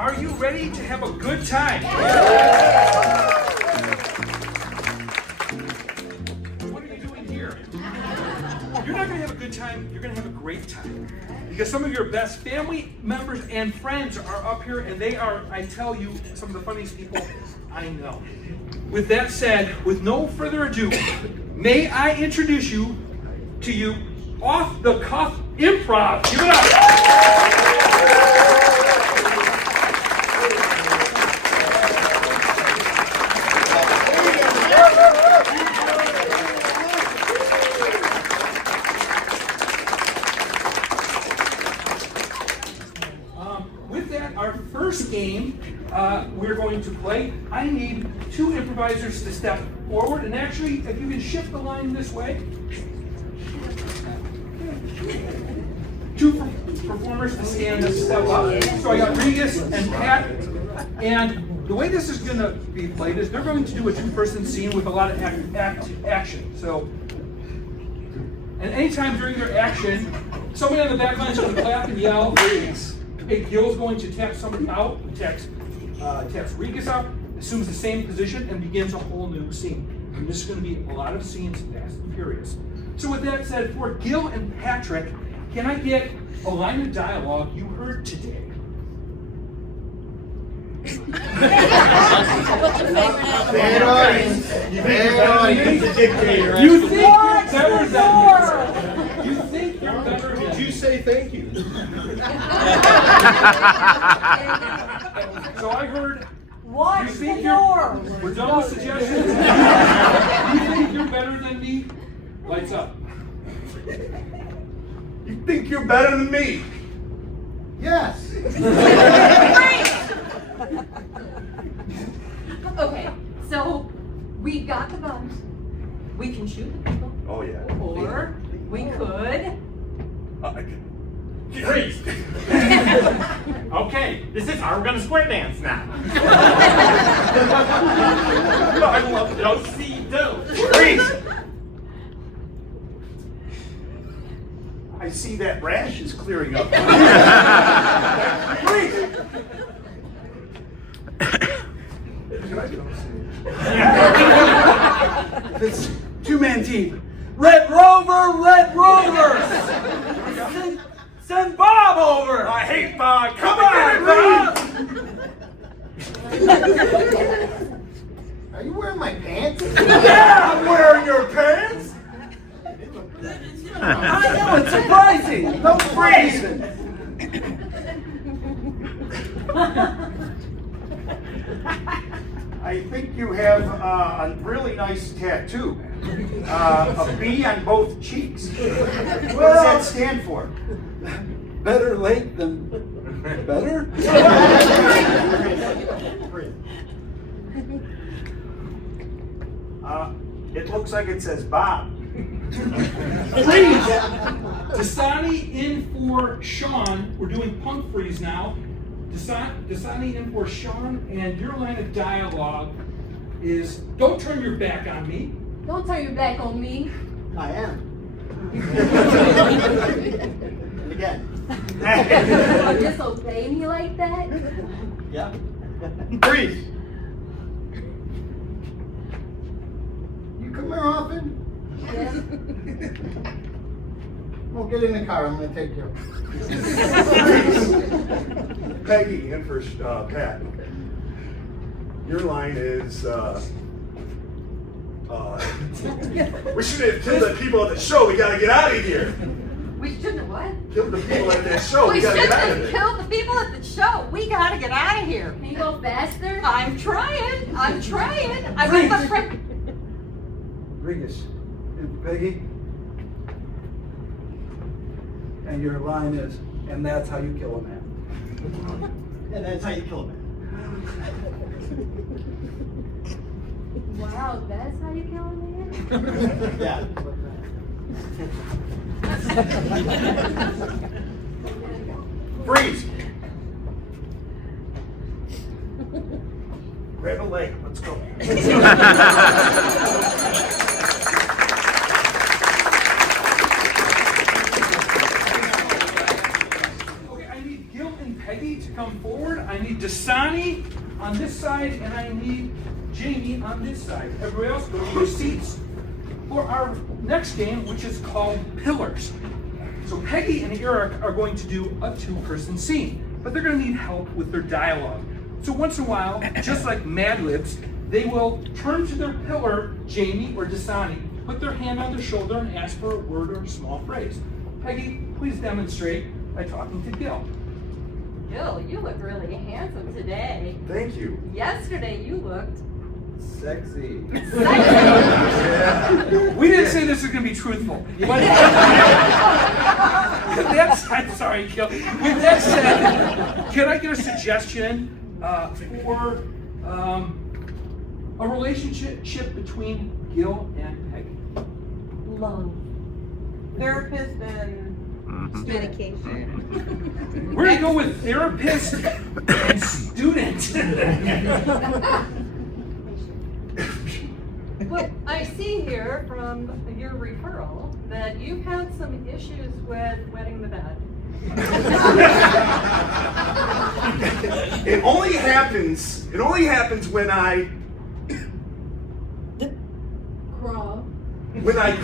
Are you ready to have a good time? What are you doing here? You're not going to have a good time, you're going to have a great time. Because some of your best family members and friends are up here, and they are, I tell you, some of the funniest people I know. With that said, with no further ado, may I introduce you to you Off the Cuff Improv. Give it up. With that, our first game we're going to play. I need two improvisers to step forward, and actually, if you can shift the line this way. Two performers to stand and step up. So I got Regis and Pat, and the way this is going to be played is they're going to do a two-person scene with a lot of action. So, and anytime during their action, somebody on the back line is going to clap and yell. Hey, Gil's going to tap somebody out, taps Regis up, assumes the same position, and begins a whole new scene. And this is going to be a lot of scenes, fast and furious. So with that said, for Gil and Patrick, can I get a line of dialogue you heard today? What's your favorite animal? You think you're better than me. You think you're better than me. Did you say thank you? So I heard. What's the We're done with suggestions. You think you're better than me? Lights up. You think you're better than me? Yes. Okay, so we got the guns. We can shoot the people. Oh yeah. Or we could. Freeze! Okay, this is how we're gonna square dance now. I love to see do. Freeze! I see that rash is clearing up. Freeze! It's two-man team. Red Rover, Red Rover! Send Bob over! I hate Bob. Come on, Bob! Are you wearing my pants? Yeah, I'm wearing your pants! I know, it's surprising! Don't freeze! I think you have a really nice tattoo. A B on both cheeks. What does that stand for? Better late than better? It looks like it says Bob. Freeze! Dasani in for Sean. We're doing punk freeze now. Dasani in for Sean, and your line of dialogue is, don't turn your back on me. Don't turn your back on me. I am. Again. Disobey me like that? Yeah. Freeze! You come here often? Yeah. Well, get in the car. I'm going to take you. Peggy in for Pat. Your line is, we should have killed the people at the show. We got to get out of here. We shouldn't have what? Killed the people at that show. We got to shouldn't get out of have there. killed the people at the show. We gotta get out of here. Can you go faster? I'm trying. I'm with my friend. Regis and Peggy. And your line is, and that's how you kill a man. And that's how you kill a man. Wow, that's how you kill a man? Yeah. Freeze! Grab a leg. Let's go. Okay, I need Gil and Peggy to come forward. forward. I need Dasani on this side, and I need Jamie on this side. Everybody else, go to your seats for our next game, which is called Pillars. So Peggy and Eric are going to do a two-person scene, but they're going to need help with their dialogue. So once in a while, just like Mad Libs, they will turn to their pillar, Jamie or Dasani, put their hand on their shoulder and ask for a word or a small phrase. Peggy, please demonstrate by talking to Gil. Gil, you look really handsome today. Thank you. Yesterday you looked Sexy. sexy. We didn't say this is going to be truthful. But I'm sorry, Gil. With that said, can I get a suggestion for a relationship between Gil and Peggy? Love. Therapist and medication. We're going to go with therapist and student. Well, I see here from your referral that you've had some issues with wetting the bed. It only happens when I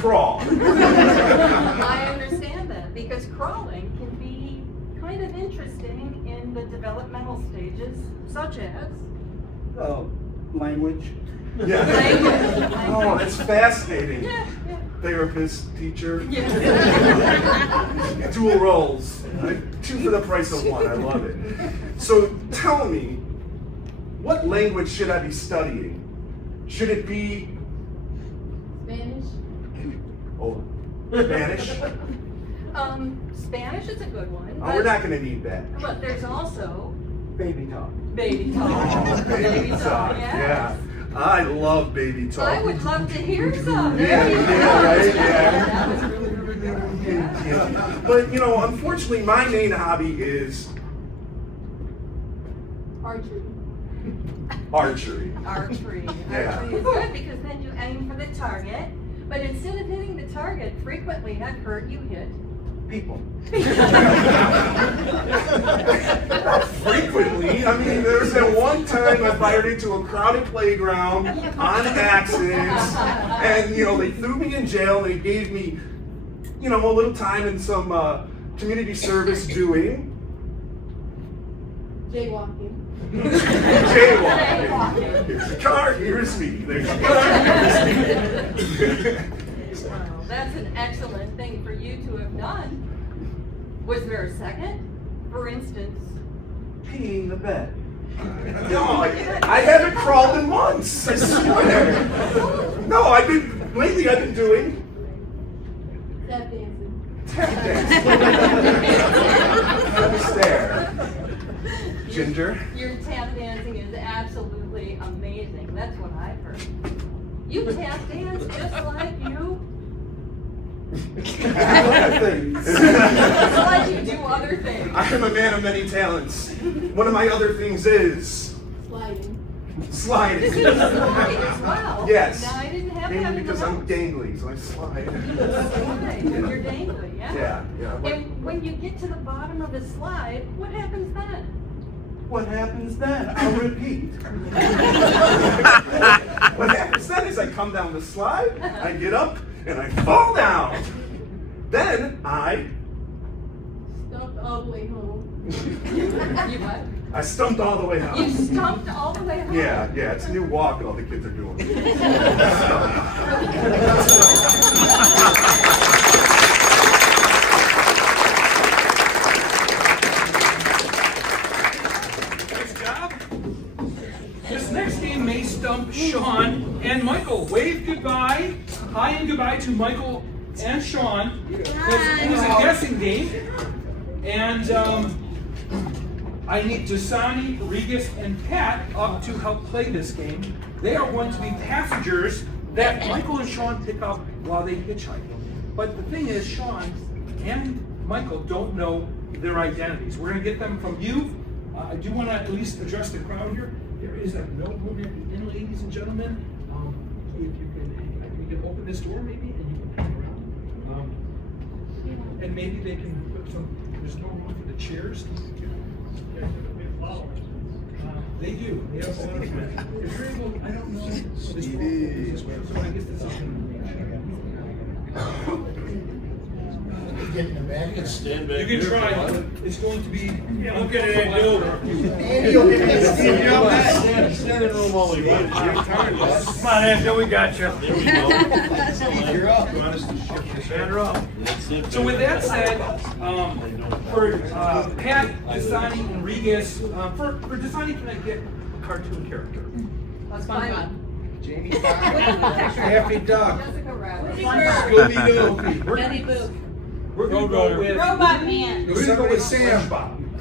crawl. I understand that because crawling can be kind of interesting in the developmental stages, such as Language. Yeah. language. Oh, that's fascinating. Yeah, yeah. Therapist, teacher, Yeah. dual roles. Two for the price of one. I love it. So tell me, what language should I be studying? Should it be Spanish? Spanish? Spanish is a good one. Oh, we're not going to need that. But there's also Baby talk. baby talk. Oh, baby talk. yes. Yeah. I love baby talk. I would love to hear some. Yeah, There you go. yeah, right, yeah. That was really, really good. Yeah. But unfortunately, my main hobby is Archery. archery. Archery. Yeah. Archery is good because then you aim for the target. But instead of hitting the target, frequently I've heard you hit People. Frequently. I mean, there was that one time I fired into a crowded playground on accident, and they threw me in jail. They gave me, a little time in some community service doing Jaywalking. jaywalking. Here's the car. Here's me. There's the car. Here's me. Well, that's an excellent thing for you to have done. Was there a second? For instance, Peeing the bed. No, I haven't crawled in months. I swear. No, lately I've been doing Tap dancing. there. Ginger. your tap dancing is absolutely amazing. That's what I've heard. You tap dance just like you. Just like you do other things. I am a man of many talents. One of my other things is Sliding. sliding. You slide as well. Yes. Now I didn't have that Mainly in the because I'm notes. dangly, so I slide. Slide when you're dangling, yeah. Yeah. And when you get to the bottom of the slide, what happens then? What happens then? I'll repeat. What happens then is I come down the slide, I get up, and I fall down. Then I Stumped all the way home. You what? I stumped all the way You home. stumped all the way home. Yeah, it's a new walk all the kids are doing. Nice job. This next game may stump Sean and Michael. Wave goodbye. Hi and goodbye to Michael and Sean. It is a guessing game. And I need Dasani, Regis, and Pat up to help play this game. They are going to be passengers that Michael and Sean pick up while they hitchhike. But the thing is, Sean and Michael don't know their identities. We're going to get them from you. I do want to at least address the crowd here. There is a notebook at the inn, ladies and gentlemen. If you can, we can open this door maybe, and you can hang around. And maybe they can put some. There's no room for the chairs. They do. They have a lot of fun. If you're able, I don't know. This so I guess this is. Stand back. You can try. It's going to be. Look at it, Standing room only. Come on, Ed, we got you. There we go. You're up. You're up. So with that said, for Pat, Dasani, and Regas, for Dasani, can I get a cartoon character? That's fine. Happy Duck. Jessica Rabbit. Scooby-Doo. Betty Boop. We're gonna go with. Robot Man. We're gonna go with Sam.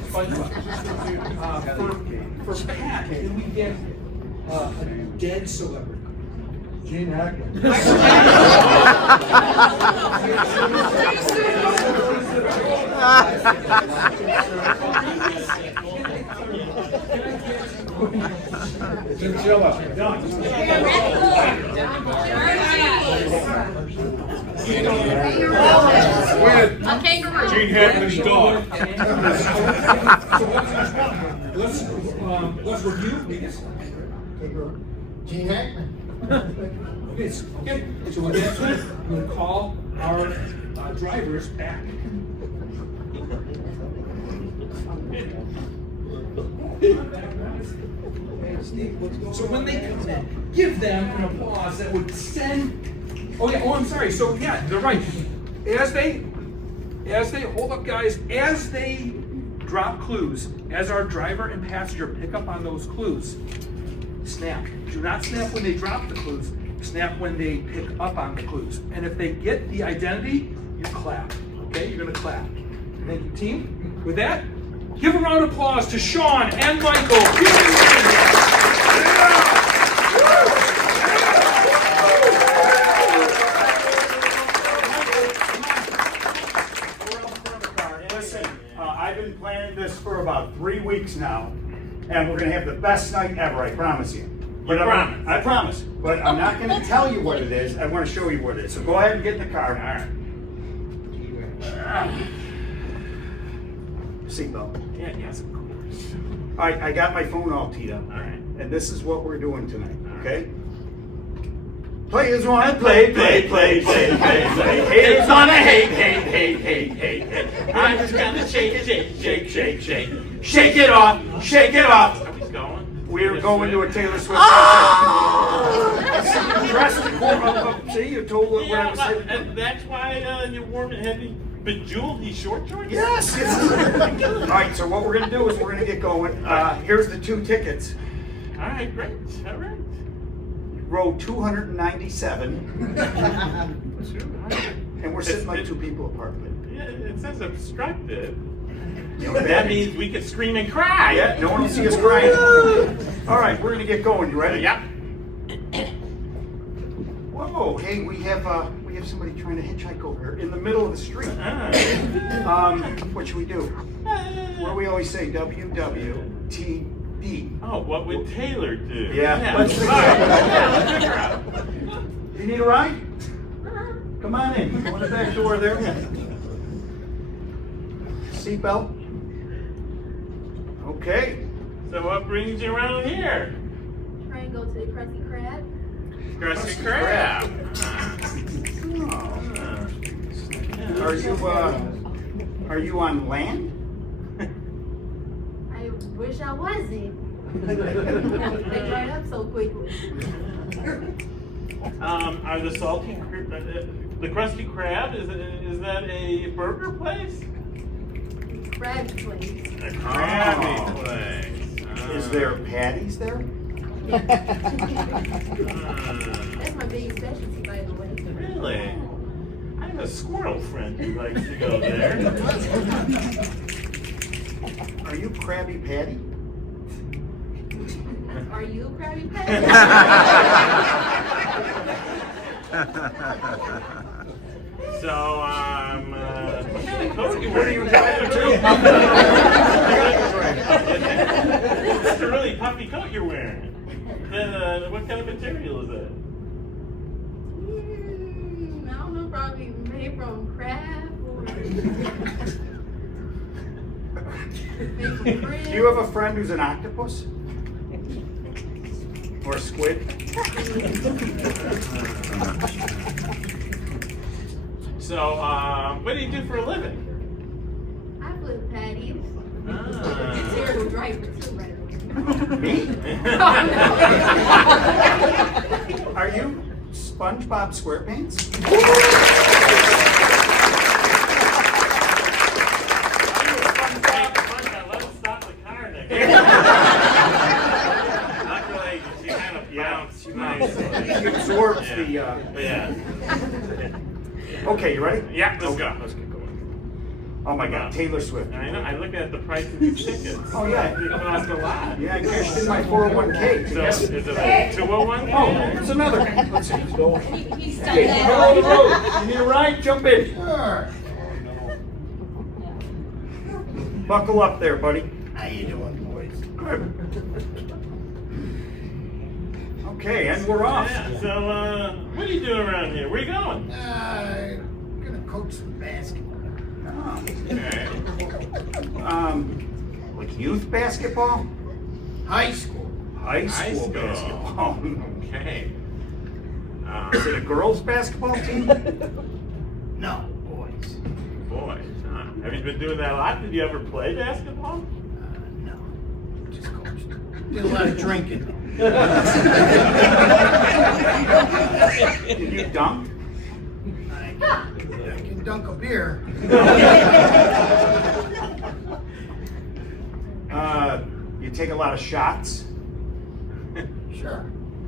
SpongeBob. For Pat, can we get a dead celebrity? Gene Hackman. Chinchilla. A kangaroo. Gene Hackman's dog. Let's review. Gene Hackman. Okay, so with that said, I'm gonna call our drivers back. So when they come in, give them an applause that would send. Oh yeah. Oh, I'm sorry. So yeah, they're right. As they hold up, guys. As they drop clues, as our driver and passenger pick up on those clues, snap. Do not snap when they drop the clues. Snap when they pick up on the clues. And if they get the identity, you clap. Okay, you're gonna clap. Thank you, team. With that, give a round of applause to Sean and Michael. Listen, I've been planning this for about 3 weeks now, and we're gonna have the best night ever, I promise you. But I promise. But I'm not gonna tell you what it is, I wanna show you what it is. So go ahead and get in the car. Seatbelt. Yeah, yes, of course. All right, I got my phone all teed up. All right. And this is what we're doing tonight, okay? Players wanna play. Haters wanna hate. I'm just gonna shake. Shake it off. Are we going? We're going to a Taylor Swift concert. Dress the corner. See, you told what I was saying. And that's why you're warm and heavy, bejeweled these short joints? Yes. All right, so what we're gonna do is we're gonna get going. Here's the 2 tickets. All right, great. All right. Row 297. 200. And we're sitting like 2 people apart. Yeah, it says obstructed. You know, That means we could scream and cry. Yeah, no one will see us crying. All right, we're gonna get going. You ready? Yep. Whoa, hey, we have somebody trying to hitchhike over here in the middle of the street. What should we do? What do we always say? WWTD. Oh, what would Taylor do? Yeah, let's figure All right. it out. Yeah, let's figure it out. You need a ride? Come on in. Go in the back door there. Seatbelt. Okay. So what brings you around here? Try and go to the Krusty Krab. Krusty Krab. Are you on land? I wish I wasn't. They dried up so quickly. Are the the Krusty Krab, is that a burger place? Crab place. A Krabby place. Is there patties there? That's my big specialty, by the way. Really? I have a squirrel friend who likes to go there. Are you Krabby Patty? Are you Krabby Patty? So, what kind of coat you What are wearing? you driving to? It's a really puffy coat you're wearing. What kind of material is it? I don't know, probably made from crab or Do you have a friend who's an octopus? Or a squid? So, what do you do for a living? I flip patties. Ah. Terrible driver too, by the way. Me? Are you SpongeBob SquarePants? Let us stop the car next. Luckily, she kind of bounced nicely. She absorbs the, Yeah. Okay, you ready? Yeah, let's go. Let's get going. Oh my God, Taylor Swift. I know. I looked at the price of these tickets. Oh, yeah. It cost a lot. Yeah, I cashed in my 401k. So, is it a 201? Oh, there's another guy. Let's see. He's stuck Hey, there. middle of the road. You need a ride? Jump in. Buckle up there, buddy. How you doing, boys? Good. Okay, and we're off. Yeah, so, what are you doing around here? Where are you going? I'm gonna coach some basketball. Okay. Like youth basketball? High school. High High school school. basketball. Okay. Is it a girls basketball team? No, boys. Boys, huh? Have you been doing that a lot? Did you ever play basketball? No. Just coached. Did a lot of drinking. Did you dunk? I can dunk a beer. You take a lot of shots? Sure.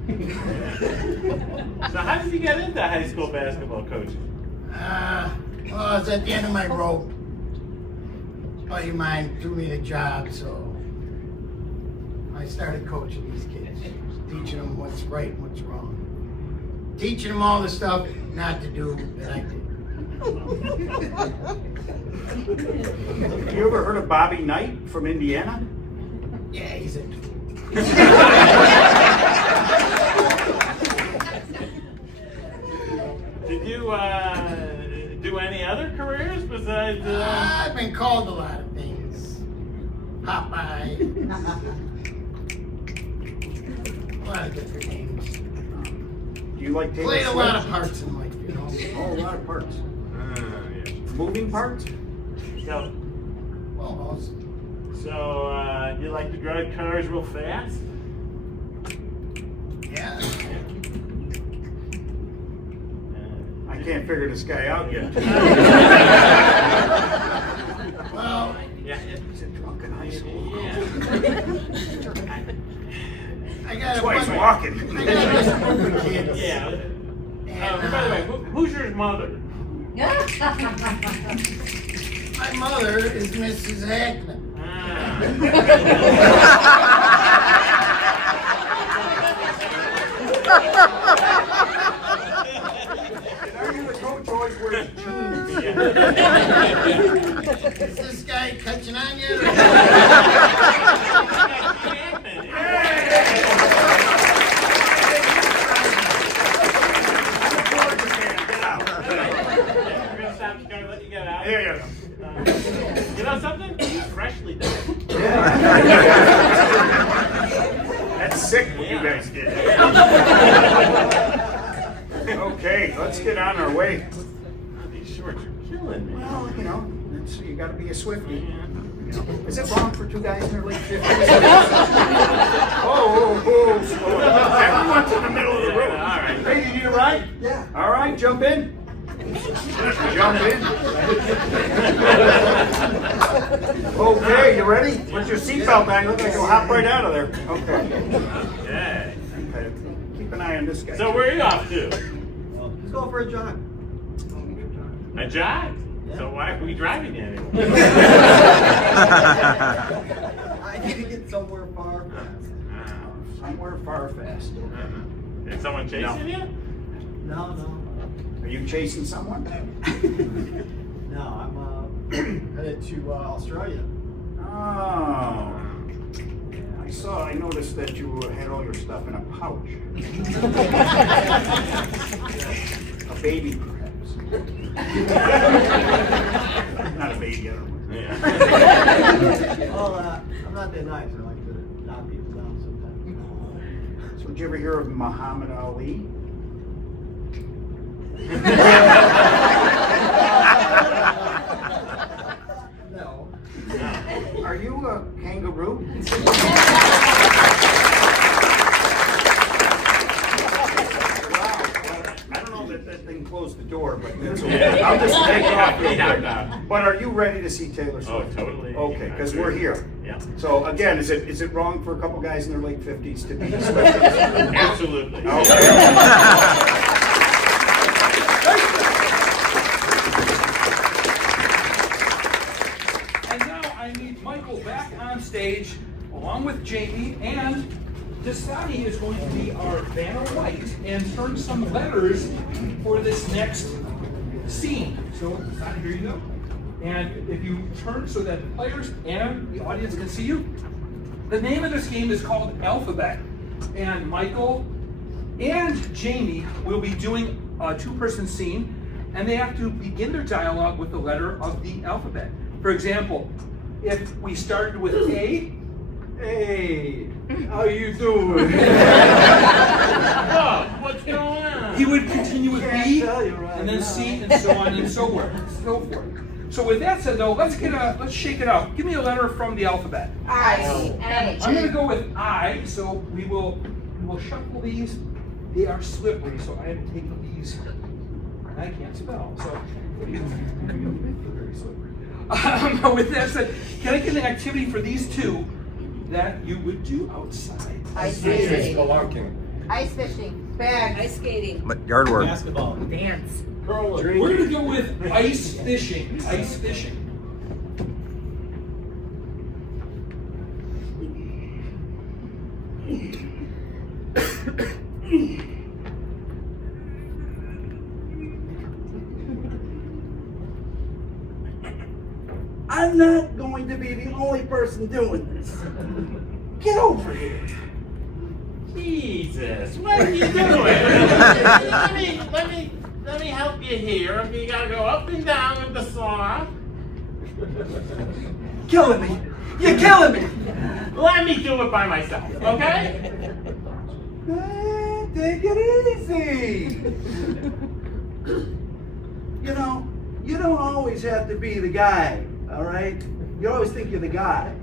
So how did you get into high school basketball coaching? Well, I was at the end of my rope. A buddy of mine threw me the job, so I started coaching these kids, teaching them what's right and what's wrong. Teaching them all the stuff not to do that I did. Have you ever heard of Bobby Knight from Indiana? Yeah, he's a tool. Did you do any other careers besides? I've been called a lot of things. Popeye. A lot of different names. Do you like Taylor Played a Swift? lot of parts in life, you know. Oh, a lot of parts. Yeah. Moving parts? So, Almost. you like to drive cars real fast? Yeah. I can't figure this guy out yet. Well, Yeah. He's a drunk in high school. Yeah. I got That's a why he's bunch- walking. I got a bunch of moving kids. Yeah. And, By the way, who's your mother? my mother is Mrs. Hackman. Are you the coach always wears jeans? Is this guy catching on yet? Yeah. You know something? He's freshly done. That's sick what you guys did. Okay, let's get on our way. These shorts are killing me. Well, you know, you gotta be a Swiftie. Is it wrong for two guys in their late 50s? Oh, slow down. Everyone's in the middle of the road. All right. Hey, you need a ride? Yeah. All right, jump in. Jump in. Okay, you ready? Put your seatbelt on. Look like you'll hop right out of there. Okay. Okay. Okay. Keep an eye on this guy. So where are you off to? Let's go for a jog. A jog? So why are we driving you anymore? I need to get somewhere far. Somewhere far fast. Is someone chasing you? No. Are you chasing someone? No, I'm headed to Australia. Oh. I noticed that you had all your stuff in a pouch. A baby, perhaps. not a baby, I don't know. Yeah. Well, I'm not that nice. I like to knock people down sometimes. So did you ever hear of Muhammad Ali? No. Are you a kangaroo? I don't know that that thing closed the door, but that's okay. I'll just take off real quick. But are you ready to see Taylor Oh, Swift? totally. Okay, because we're here. Yeah. So again, is it wrong for a couple guys in their late 50s to be Swifties? Absolutely. And now I need Michael back on stage along with Jamie, and Dasani is going to be our Vanna White and turn some letters for this next scene. So Dasani, here you go. And if you turn so that the players and the audience can see you, the name of this game is called Alphabet. And Michael and Jamie will be doing a two-person scene, and they have to begin their dialogue with the letter of the alphabet. For example, if we started with A, Hey, how you doing? Oh, what's going on? he would continue with Can't B, tell you right and then now. C, and so on and so forth. So with that said, though, let's shake it out. Give me a letter from the alphabet. I. I'm going to go with I. So we will shuffle these. They are slippery, so I am taking these. And I can't spell, so very slippery. With that said, can I get an activity for these two that you would do outside? Ice fishing. Ice fishing. Bag. Ice skating. Yard work. Basketball. Dance. We're going to go with ice fishing. Ice fishing. I'm not going to be the only person doing this. Get over here. Jesus, what are you doing? let me help you here. Okay, you gotta go up and down with the saw. Killing me. You're killing me. Let me do it by myself, okay? Take it easy. You know, you don't always have to be the guy, all right? You always think you're the guy.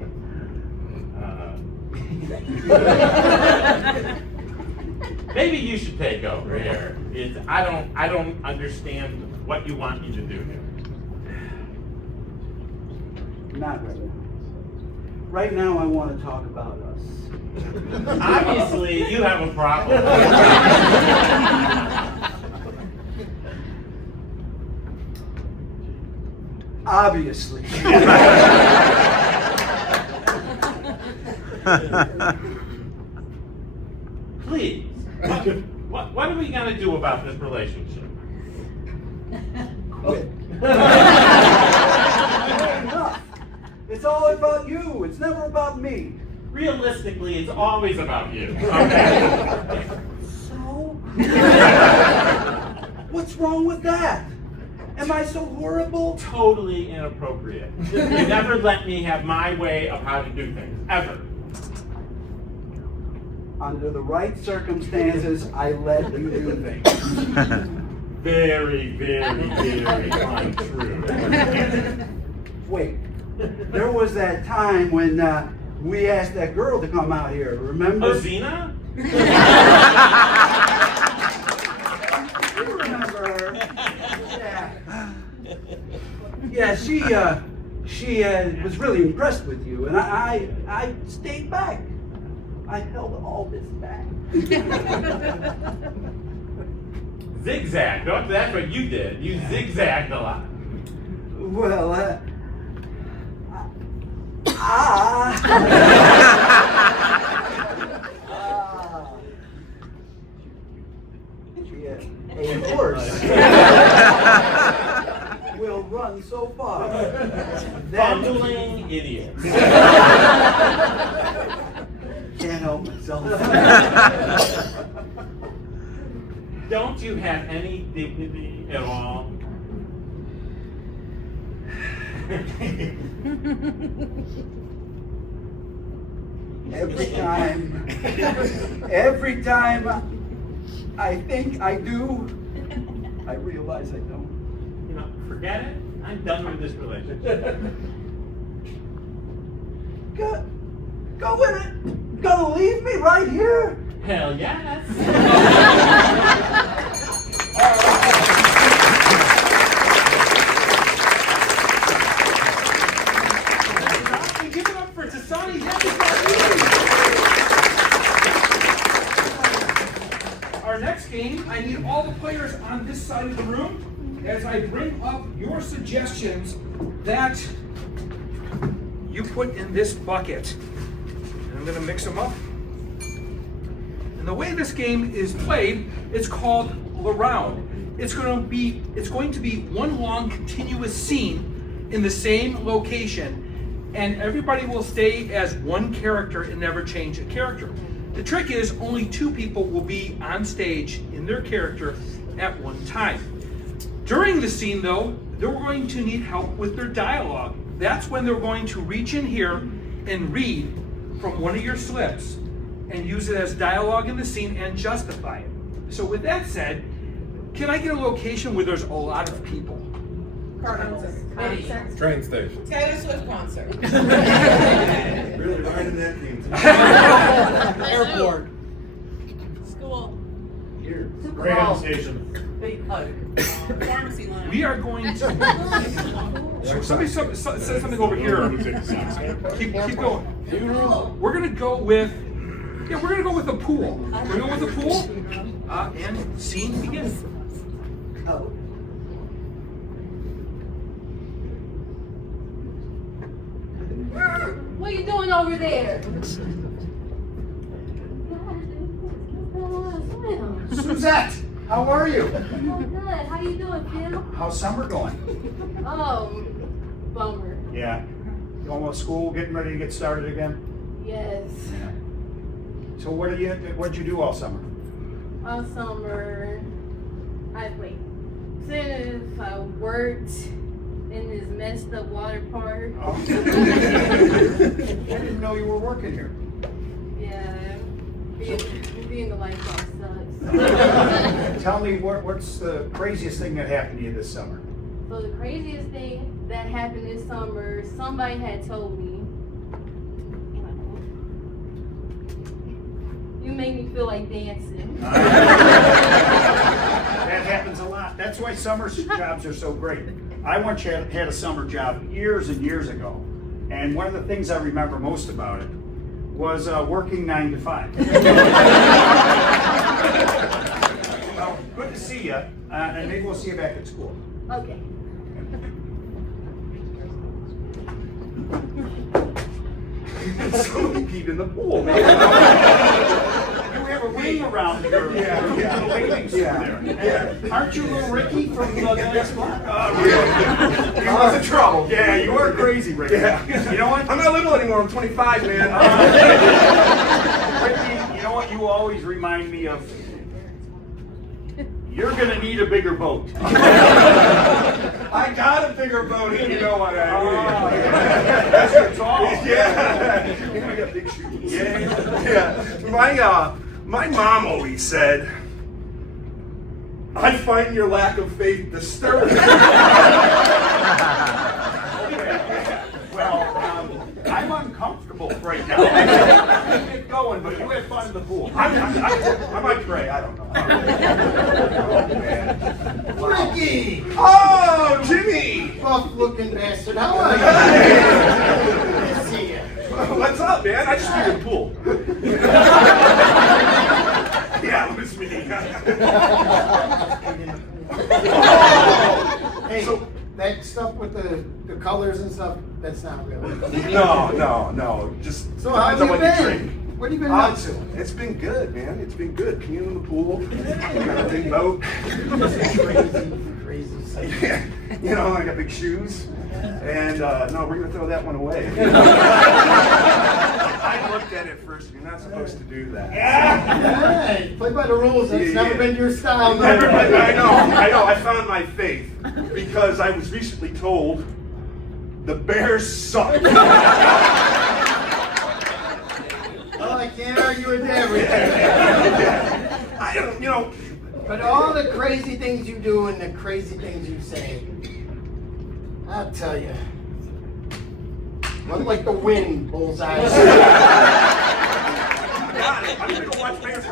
Maybe you should take over here. I don't understand what you want me to do here. Not right now. Right now, I want to talk about us. Obviously, you have a problem. Obviously. Please, what are we gonna do about this relationship? Quit. Enough. It's all about you. It's never about me. Realistically, it's always about you. Okay? So? What's wrong with that? Am I so horrible? Totally inappropriate. You never let me have my way of how to do things, ever. Under the right circumstances, I let you do things. Very, very, very untrue. Wait, there was that time when we asked that girl to come out here, remember? Azina? You remember her? Yeah, she was really impressed with you, and I stayed back. I held all this back. Zigzag. That's what you did. You zigzagged a lot. Well, a horse will run so far. Bundling idiots. Can't help myself. Don't you have any dignity at all? Every time I think I do, I realize I don't. You know, forget it. I'm done with this relationship. Go with it. Gonna leave me right here? Hell yes. And give it up for Dasani. Our next game, I need all the players on this side of the room as I bring up your suggestions that you put in this bucket. And I'm going to mix them up. And the way this game is played, it's called the round. It's going to be one long continuous scene in the same location, and everybody will stay as one character and never change a character. The trick is only 2 people will be on stage in their character at one time. During the scene though, they're going to need help with their dialogue. That's when they're going to reach in here and read from one of your slips and use it as dialogue in the scene and justify it. So with that said, can I get a location where there's a lot of people? Train station. Taylor Swift concert. Really riding that game. Airport. School. Here. Radio station. Big hug. Pharmacy line. We are going to. Somebody said something over here. Keep going. We're gonna go with. Yeah, we're gonna go with the pool. We're gonna go with the pool. And scene begins. Oh. What are you doing over there? Suzette, how are you? Oh, good. How you doing, Phil? How's summer going? Oh, bummer. Yeah. You almost school, getting ready to get started again? Yes. So what'd you do all summer? All summer, since I worked in this messed up water park. Oh. I didn't know you were working here. Yeah, being the lifeguard sucks. Tell me what's the craziest thing that happened to you this summer? So the craziest thing that happened this summer, somebody had told me, you make me feel like dancing. That happens a lot. That's why summer jobs are so great. I once had a summer job years and years ago, and one of the things I remember most about it was working 9 to 5. Well, good to see you, and maybe we'll see you back at school. Okay. Somebody peed in the pool, man. You have a ring around your little bathing suit there. Aren't you little Ricky from the next block? He was in trouble. Yeah, you are crazy, Ricky. Yeah. You know what? I'm not little anymore. I'm 25, man. Ricky, you know what you always remind me of? You're gonna need a bigger boat. I got a bigger boat, if you know what I mean. That's your tall. Yeah. I got big shoes. Yeah. My mom always said, I find your lack of faith disturbing. Well, I'm uncomfortable right now. I'm get going, but you had fun in the pool. I might pray, I don't know. Oh, man. Wow. Ricky! Oh, Jimmy! Buff looking bastard, how are you? Good to see you. What's up, man? I just peed in the pool. Yeah, it was me. Hey, that stuff with the colors and stuff, that's not real. No. Just So how depends have on you what you drink. been? What have you been up to? It's been good, man. It's been good. Peeing in the pool, got a big boat. Crazy stuff. Yeah, you know, I got big shoes. And no, we're gonna throw that one away. I looked at it first. You're not supposed to do that. Hey, play by the rules. That's never been your style. I know. I found my faith because I was recently told The Bears suck. Oh, I can't argue with everything. I don't, you know, But all the crazy things you do and the crazy things you say, I'll tell you. Run like the wind, bullseye. got it. I'm gonna go watch Bears.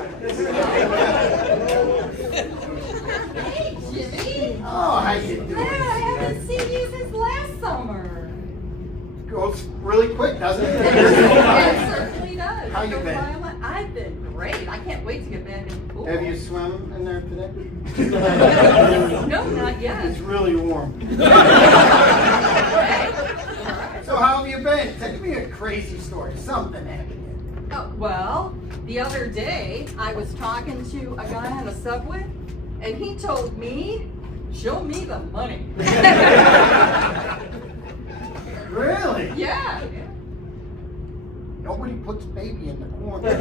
Hey, Jimmy. Oh, how you doing? Yeah, I haven't seen you since last summer. Goes really quick, doesn't it? It certainly does. How you Goes been? by a lot. I've been great. I can't wait to get back in the pool. Have you swum in there today? No, not yet. It's really warm. So how have you been? Tell me a crazy story. Something happened. Oh, well, the other day I was talking to a guy on the subway, and he told me, "Show me the money." Really? Yeah. Nobody puts baby in the corner.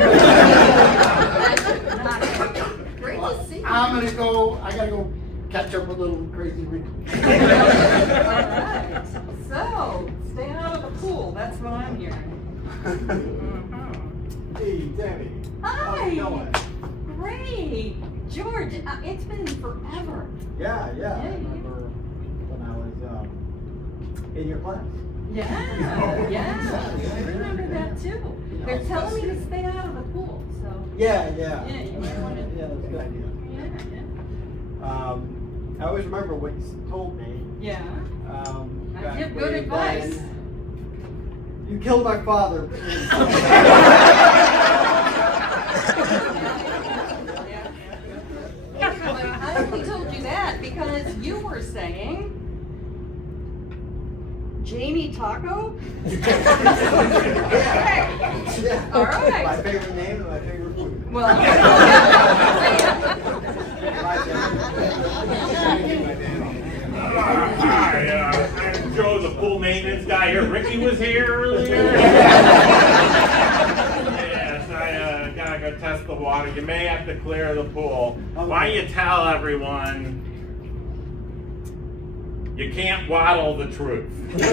Great to see you. I gotta go catch up with little crazy Ricky. All right. So, stay out of the pool. That's what I'm hearing. Hey, Tammy. Hi. Great. George, it's been forever. Yeah. Yeah. I remember when I was in your class. Yeah. I remember that too. They're telling me to stay out of the pool, so. Yeah. Yeah, you might want to. Yeah, that's a good idea. Yeah. I always remember what you told me. Yeah. I give good advice. You killed my father. I only told you that because you were saying Jamie Taco? Yeah. All right. My favorite name and my favorite food. Well, Hi, I'm Joe, the pool maintenance guy here. Ricky was here earlier. Yes, I gotta go test the water. You may have to clear the pool. Why don't you tell everyone you can't waddle the truth? Yeah,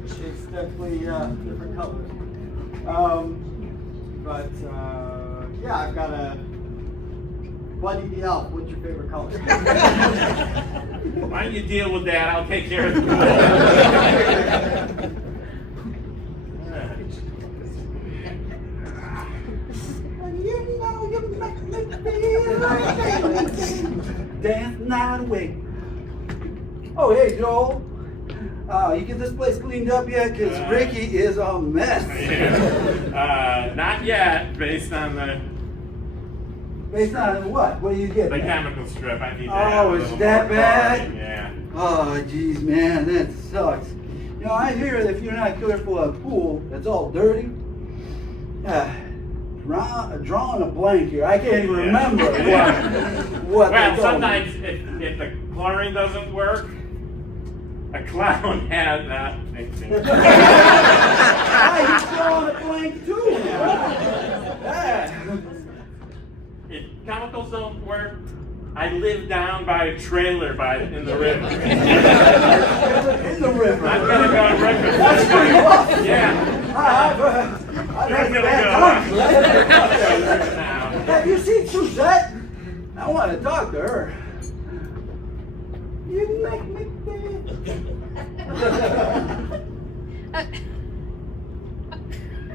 it's definitely different colors. Yeah, I've got a Buddy the Elf. What's your favorite color? Why don't you deal with that? I'll take care of the pool. You know you make me feel like dance night away. Oh, hey, Joel. You get this place cleaned up yet? Because Ricky is a mess. Yeah. Not yet, based on the Based on what? What do you get? chemical strip. I need to Oh, have a it's little that more bad? chlorine, yeah. Oh, geez, man, that sucks. You know, I hear that if you're not careful at a pool that's all dirty, drawing a blank here. I can't even remember what they Well, told me. sometimes if the chlorine doesn't work, a clown has that mixing. He's drawing a blank too. Yeah. If chemicals don't work, I live down by a trailer in the river. In the river. I'm gonna go to river. That's pretty rough. Yeah. I've You're had gonna bad go times. now. Have you seen Suzette? I want to talk to her. You make me feel.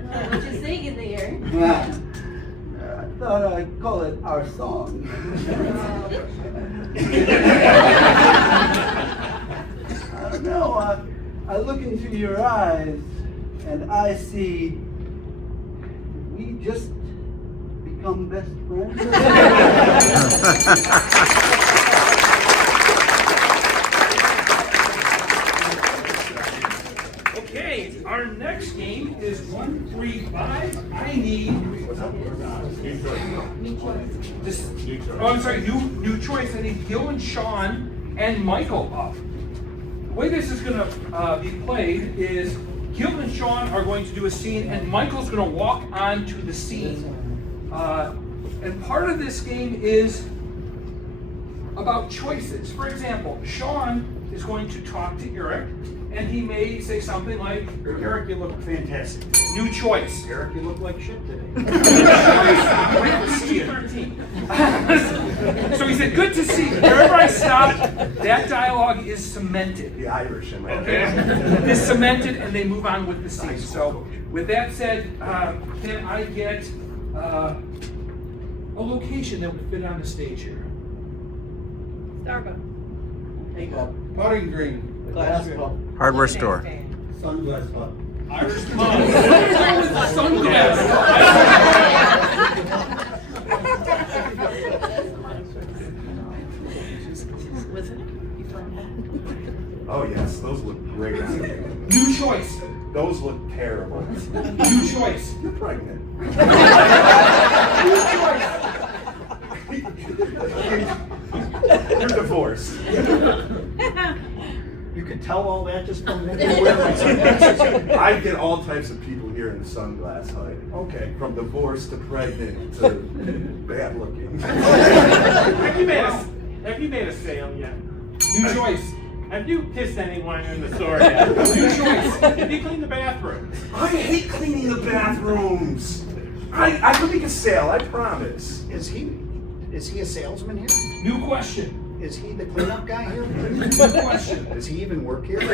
What you singing there? I thought I'd call it our song. I don't know. I look into your eyes and I see we just become best friends. Okay, our next game is 135. I need this. Oh, I'm sorry. New choice. I need Gil and Sean and Michael up. The way this is going to be played is Gil and Sean are going to do a scene, and Michael's going to walk onto the scene. And part of this game is about choices. For example, Sean is going to talk to Eric, and he may say something like, Eric, you look fantastic. new choice. Eric, you look like shit today. Great to see you. So he said, good to see you. Wherever I stop, that dialogue is cemented. The Irish in that. Okay? It's cemented and they move on with the scene. So with that said, can I get a location that would fit on the stage here? Starbucks. Putting green. Glass pub. Hardware store. Sunglass pub. Irish pub. Sunglasses. Oh yes, those look great on you. New choice. Those look terrible. New choice. You're pregnant. New choice. You're divorced. You could tell all that just from I get all types of people here in the sunglass hut. Okay. From divorced to pregnant to bad looking. Have you made a sale yet? New choice. Have you kissed anyone in the store yet? New choice. Have you cleaned the bathroom? I hate cleaning the bathrooms. I could make a sale, I promise. Is he a salesman here? New question. Is he the cleanup guy here? New question. Does he even work here? He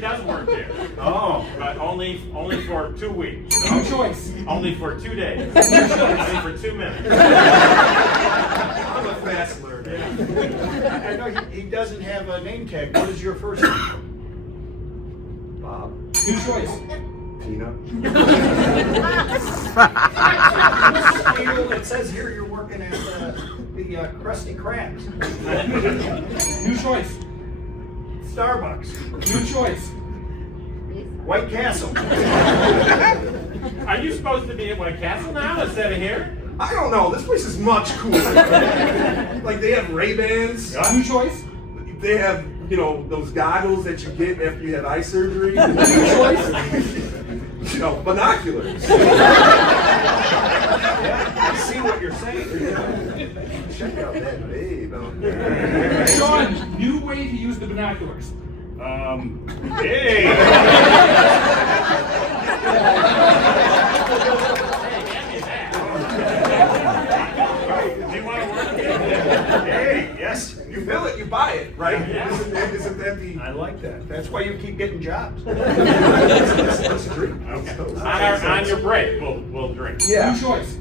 does work here, Oh. but only for 2 weeks. New choice. Only for 2 days. Only for 2 minutes. I'm a fast learner. I know he doesn't have a name tag. What is your first name? Bob, New choice. Tina. It says here you're working at the Krusty Krabs. New choice. Starbucks. New choice. White Castle. Are you supposed to be at White Castle now instead of here? I don't know, this place is much cooler. Like they have Ray-Bans. New choice. They have, those goggles that you get after you had eye surgery. New choice. Binoculars. Yeah, I see what you're saying. Check out that babe out there. Sean, new way to use the binoculars. Hey. Do you want to work here? Hey, yes. You fill it, you buy it, right? Yeah. Isn't that the... I like that. That's why you keep getting jobs. Let's drink. On your break, we'll drink. New choice.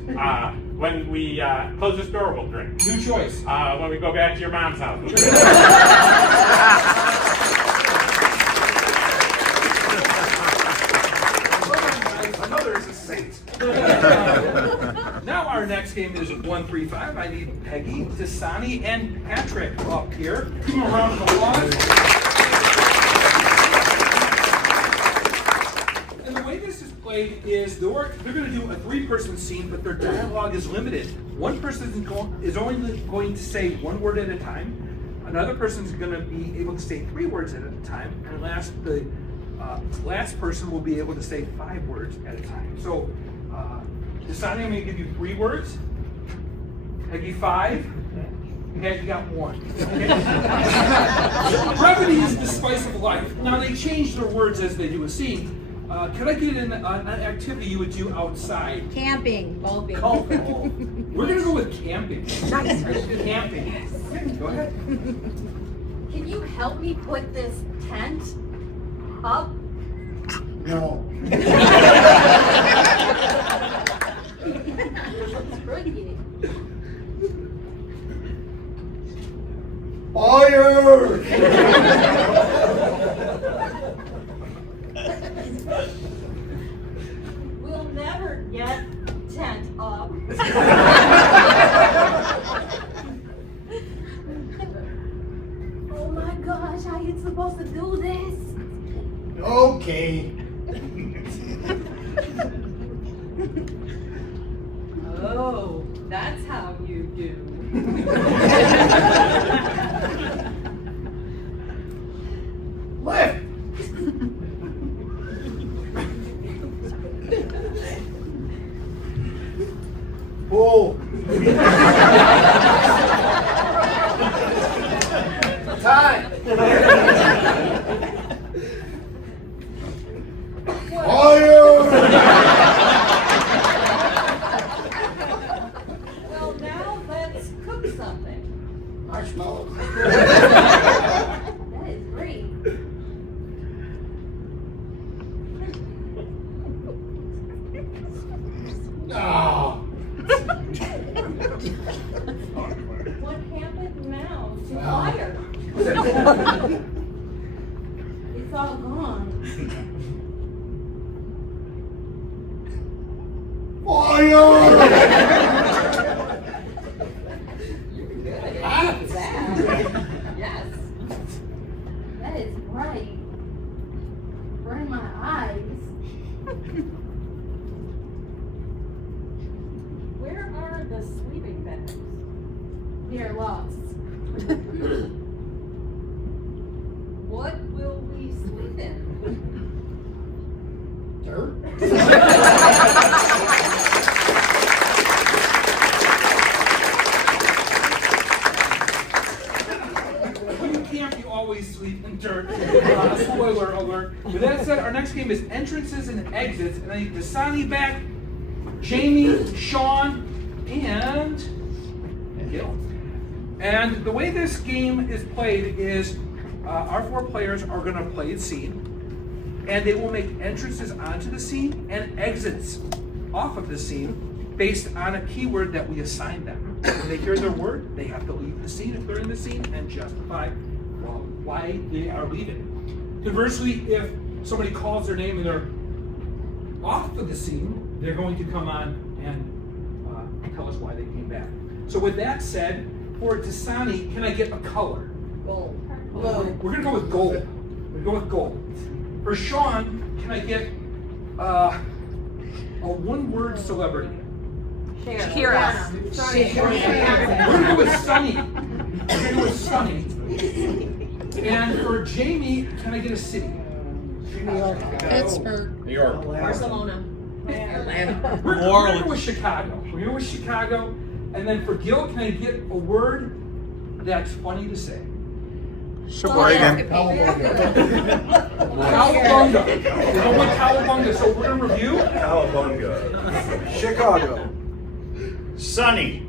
When we close the store, we'll drink. New choice. When we go back to your mom's house, we'll drink. Another is a saint. Now our next game is 1-3-5. I need Peggy, Dasani, and Patrick up here. Give them a round of applause. And the way this is played is they're going to do a 3-person scene, but their dialogue is limited. One person is only going to say 1 word at a time. Another person is going to be able to say 3 words at a time, and the last person will be able to say 5 words at a time. So, Dasani, I'm going to give you 3 words. Peggy 5. Pat, you got 1. Okay? Brevity is the spice of life. Now they change their words as they do a scene. Could I get an activity you would do outside? Camping, golfing. Oh, we're going to go with camping. Nice. Camping. Go ahead. Can you help me put this tent up? No. Tricky. Fire! We'll never get tent up. Oh my gosh, how you supposed to do this? Okay. Oh, that's how you do. Yes. That is bright. Burn my eyes. Where are the sleeping bags? We are lost. What will we sleep in? When you camp, you always sleep in dirt. Spoiler alert. With that said, our next game is entrances and exits. And I need Dasani back, Jamie, Sean, and Gil. And the way this game is played is our 4 players are going to play a scene, and they will make entrances onto the scene and exits off of the scene based on a keyword that we assign them. When they hear their word, they have to leave the scene if they're in the scene and justify why they are leaving. Conversely, if somebody calls their name and they're off of the scene, they're going to come on and tell us why they came back. So with that said, for Dasani, can I get a color? Gold. We're gonna go with gold. We're gonna go with gold. For Sean, can I get a one-word celebrity? Kira. We're gonna go with Sunny. We're gonna go with Sunny. And for Jamie, can I get a city? Pittsburgh. New York. Barcelona. Atlanta. We're gonna go with Chicago. We're gonna go with Chicago. And then for Gil, can I get a word that's funny to say? Sheboygan. Cowabunga. We're going with Cowabunga. So we're gonna review. Cowabunga. Chicago. Sunny.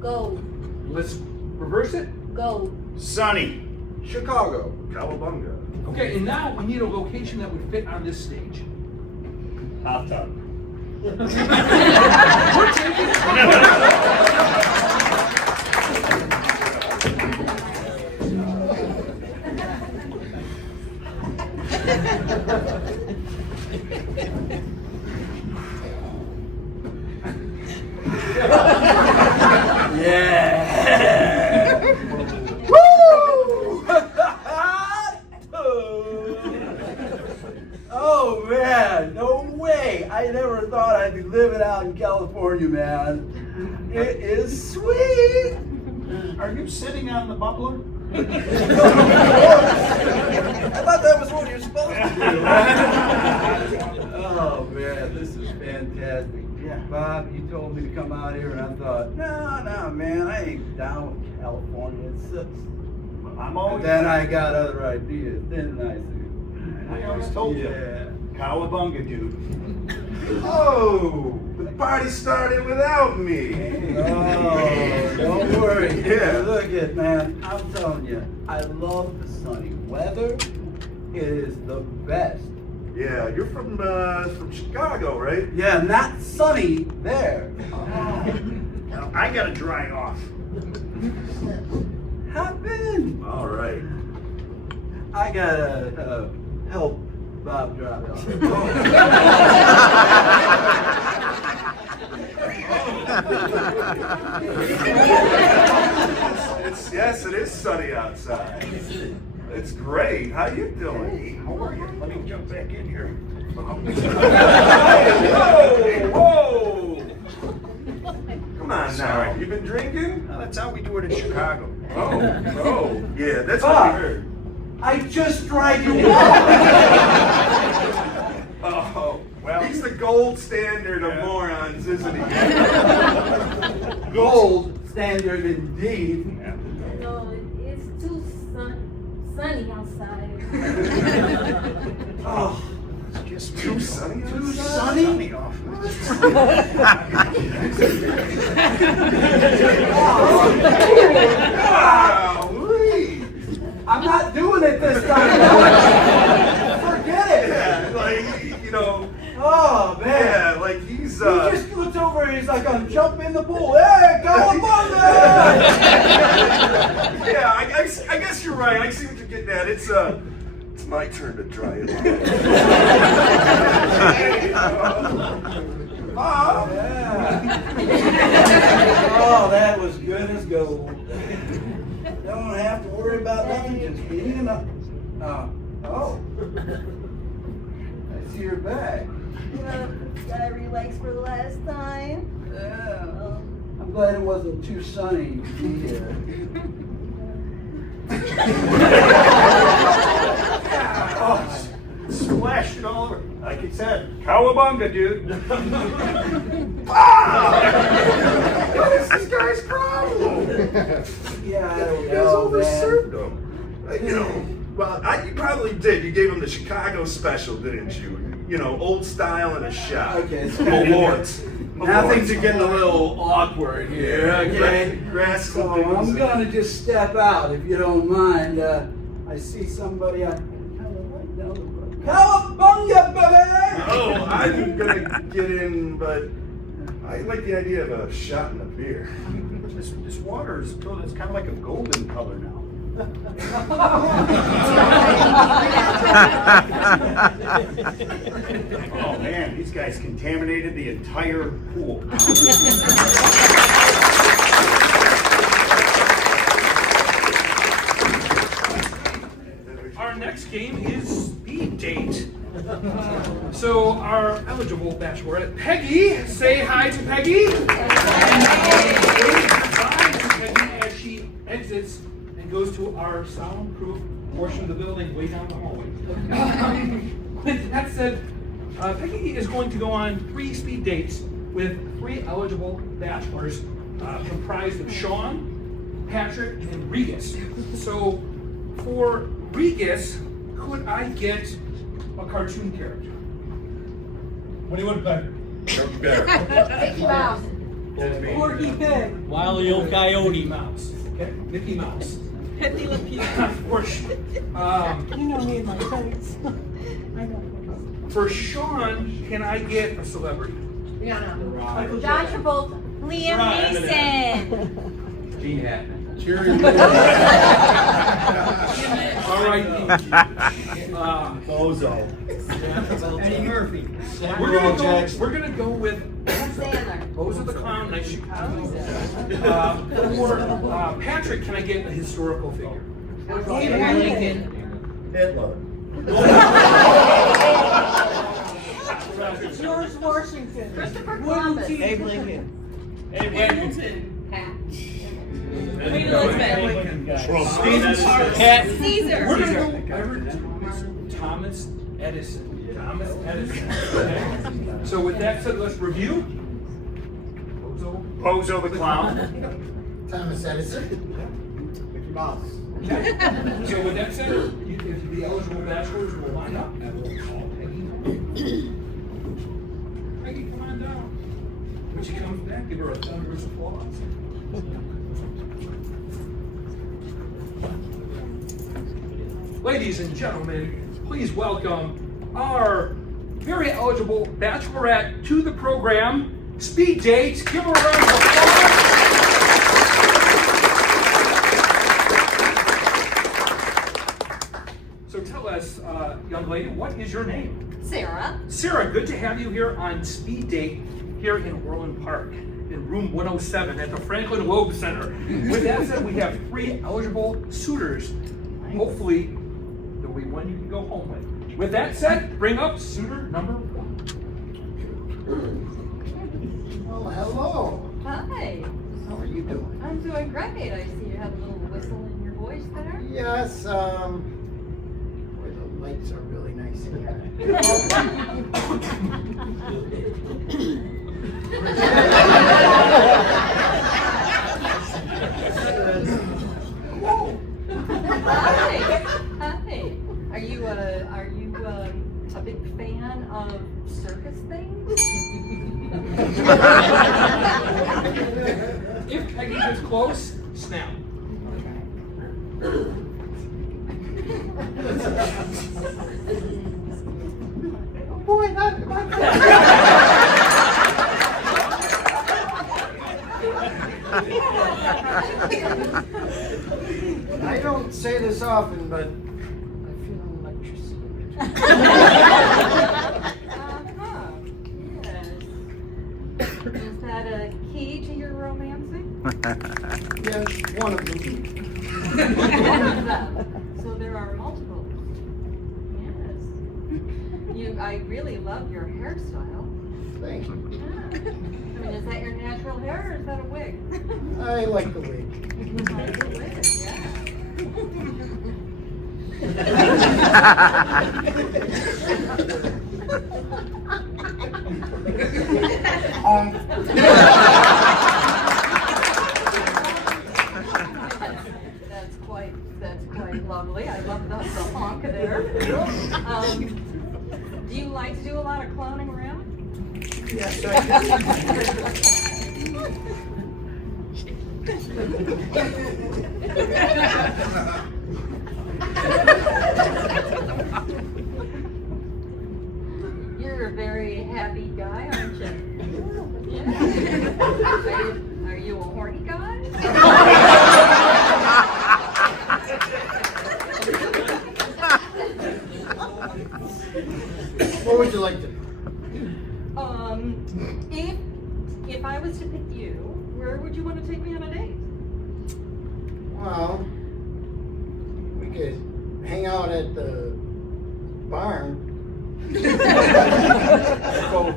Gold. Let's reverse it. Gold. Sunny. Chicago. Cowabunga. Okay, and now we need a location that would fit on this stage. Hot tub. We're taking Yeah. Woo! Oh man, no way! I never thought I'd be living out in California, man. It is sweet. Are you sitting on the bubbler? I thought that was what you're supposed to do. Oh man, this is fantastic. Yeah, Bob, you told me to come out here, and I thought, no, man, I ain't down with California. It sucks. I'm always. And then I got other ideas, didn't I, Sue? I always told you. Yeah. Cowabunga, dude. Oh, the party started without me. Oh, don't worry. Yeah. Look it, man. I'm telling you, I love the sunny weather. It is the best. Yeah, you're from Chicago, right? Yeah, not sunny there. Now, I gotta dry off. Hop in. All right. I gotta help Bob drop it off. Yes, it is sunny outside. It's great. How you doing? How are you? Let me jump back in here. Whoa! Come on Sorry. now. You been drinking? That's how we do it in Chicago. Oh, yeah, that's what Bob. we heard. I just dried you off. Oh, well, he's the gold standard of morons, isn't he? Gold standard indeed. No, it's too sunny outside. Oh, It's just Too sunny. too sunny sunny. off. Wow-wee. I'm not doing it this time. Forget it. Yeah, like, you know, Oh man. yeah, like he's, He just looks over and he's like, I'm jumping in the pool. Hey, Cowabunga! yeah, I guess you're right. I see what you're getting at. It's my turn to dry it off. Oh, yeah. Oh, that was good as gold. Don't have to worry about nothing, just being up. Oh. I see your bag. Gotta relax for the last time. Yeah. I'm glad it wasn't too sunny to be here. Oh, splashed it all over. Like you said, cowabunga, dude. What is this guy's problem? Yeah, I don't You guys know, man. overserved him. You know, well, you probably did. You gave him the Chicago special, didn't you? You know, old style and a shot. Okay, so Awards. now things are getting a little awkward here, okay? Grass So clippings. I'm gonna just step out if you don't mind. I see somebody out. Cowabunga, baby! Oh, I'm gonna get in, but I like the idea of a shot and a beer. This water is good. It's kind of like a golden color now. Oh man, these guys contaminated the entire pool. Our next game is Speed Date. So our eligible bachelorette, Peggy, say hi to Peggy. And wave goodbye to Peggy as she exits and goes to our soundproof portion of the building way down the hallway. With that said, Peggy is going to go on 3 speed dates with 3 eligible bachelors comprised of Sean, Patrick, and Regis. So for Regis, could I get a cartoon character? What do you want better? Mickey Mouse. Porky Pig. Wile E. old Coyote. Mickey Mouse. Okay, Mickey Mouse. Pepe Le Pew. For You know me and my face. for Sean, can I get a celebrity? Rihanna. John Travolta. Liam Neeson. Gene Hackman. All right. Bozo. Eddie Murphy. We're gonna go with Sandler. Bozo the Clown, nice Chicago. For Patrick, can I get a historical figure? Hitler. George Washington. Christopher Columbus. Abe Lincoln. Hamilton. Queen Elizabeth. Cat. Caesar. We're gonna go Thomas Edison. Thomas Edison. Okay. So with that said, let's review. Bozo the clown. Thomas Edison. Mickey Mouse. Okay. So with that said, if the eligible bachelors will line up, I will call Peggy. Peggy, come on down. When she comes back, give her a thunderous applause. Ladies and gentlemen, please welcome our very eligible bachelorette to the program, Speed Date. Give her a round of applause. So tell us, young lady, what is your name? Sarah. Sarah, good to have you here on Speed Date here in Orland Park, in room 107 at the Franklin Loeb Center. With that said, we have 3 eligible suitors. Hopefully, there'll be one you can go home with. With that said, bring up suitor number 1. Oh, hello. Hi. How are you doing? I'm doing great. I see you have a little whistle in your voice there. Yes, boy, the lights are really nice here. Hi. Hi. Are you a big fan of circus things? If Peggy gets close, snap. Boy, I don't say this often, but I feel electricity. Uh-huh. Yes. Is that a key to your romancing? Yes, one of them. One of them. So there are multiple. Yes. I really love your hairstyle. Thank you. Yeah. I mean, is that your natural hair or is that a wig? I like the wig. I like the wig, yeah. That's quite lovely. I love the honk there. Do you like to do a lot of clowning around? Yes, I You're a very happy guy, aren't you? Yeah. Are you a horny guy? What would you like to do? If I was to pick you, where would you want to take me on a date? Well, we could hang out at the barn. Go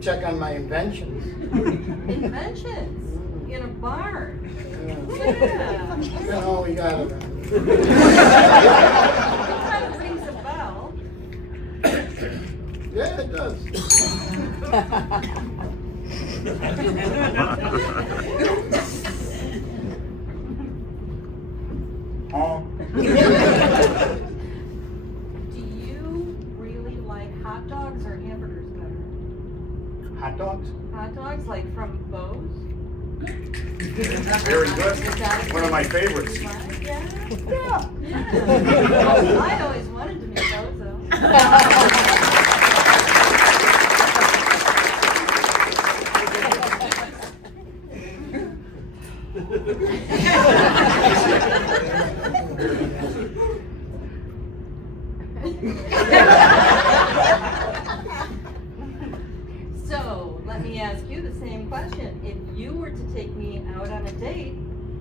check on my inventions. Inventions in a barn. Yeah. You know, we got it. Kind of rings a bell. Yeah, it does. Do you really like hot dogs or hamburgers better? Hot dogs? Hot dogs, like from Bo's? Very good. One of my favorites. Yeah. Yeah. I always wanted to meet Bozo. So, let me ask you the same question. If you were to take me out on a date,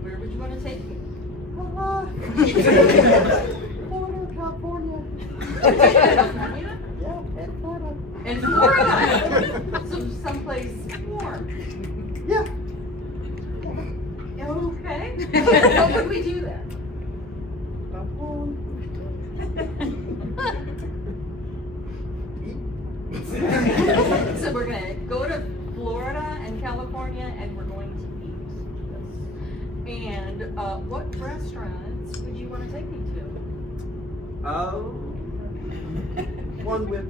where would you want to take me? California. California? Yeah, and Florida. In Florida? So someplace warm. Yeah. Okay. What would we do there? So we're gonna go to Florida and California and we're going to eat. And what restaurants would you want to take me to? One with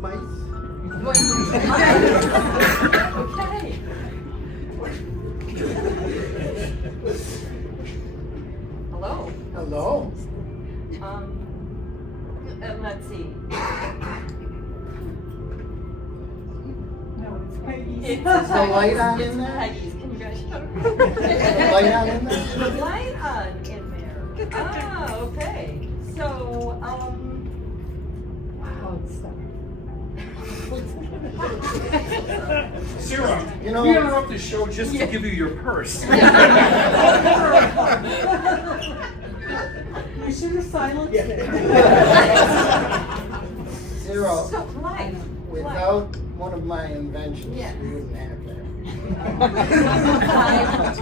mice. Okay. Hello. Hello. Let's see. No, it's Peggy's. It's the light on it's in there? Peggy's. Can you guys shut up? Light on in there? The light on in there. Ah, okay. So, Wow, it's Sarah, You know- we interrupt the show just to give you your purse. We should have silenced it. Zero. so light. Without one of my inventions, Yes. we wouldn't have that.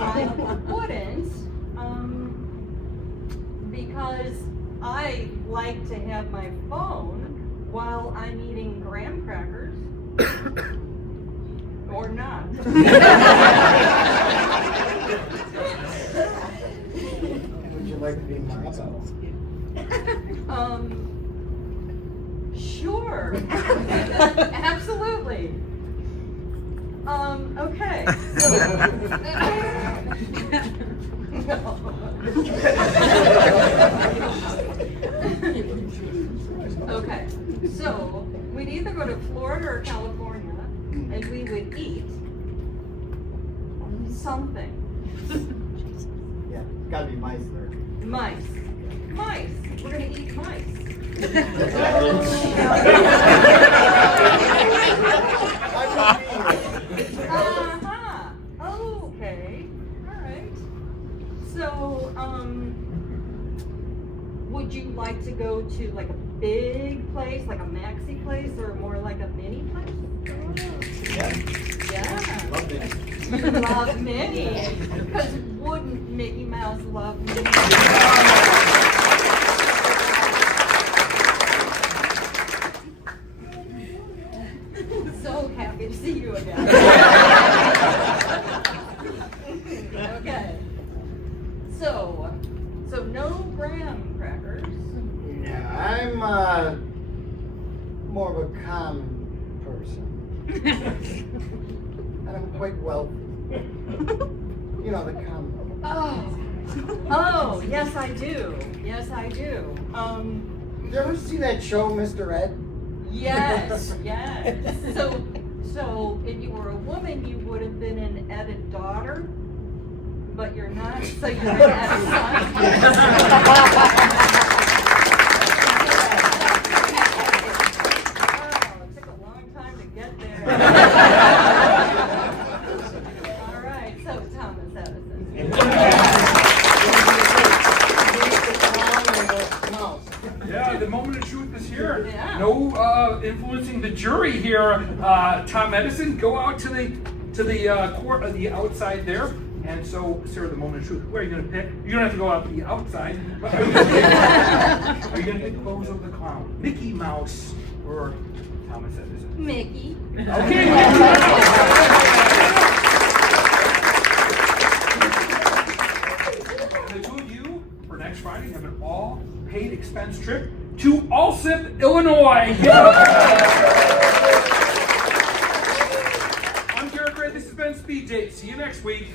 I wouldn't, because I like to have my phone while I'm eating graham crackers. Or not. Would you like to be my boss? Sure. Absolutely. Okay. Okay, so we'd either go to Florida or California, and we would eat something. Yeah, gotta be mice there. Mice. Mice. We're gonna eat mice. maxi place or more like a mini place? Yeah. Love it. You love Minnie. Because wouldn't Mickey Mouse love Minnie? So happy to see you again. Okay. So no graham crackers. Yeah, I'm more of a calm person. And I'm quite wealthy. You know, the calm. Oh, yes I do. Yes I do. You ever see that show, Mr. Ed? Yes, yes. So if you were a woman, you would have been an Ed's daughter, but you're not, so you're an Ed's son. Oh, it took a long time to get there. All right, so Thomas Edison. Yeah, the moment of truth is here. Yeah. No influencing the jury here. Tom Edison, go out to the court, the outside there. And so, Sarah, the moment of truth. Where are you going to pick? You don't have to go out to the outside. But are you going to get clothes of the clown? Mickey Mouse or Thomas Edison? Mickey. Okay. The two of you, for next Friday, have an all-paid expense trip to Alsip, Illinois. I'm Garrett Gray. This has been Speed Date. See you next week.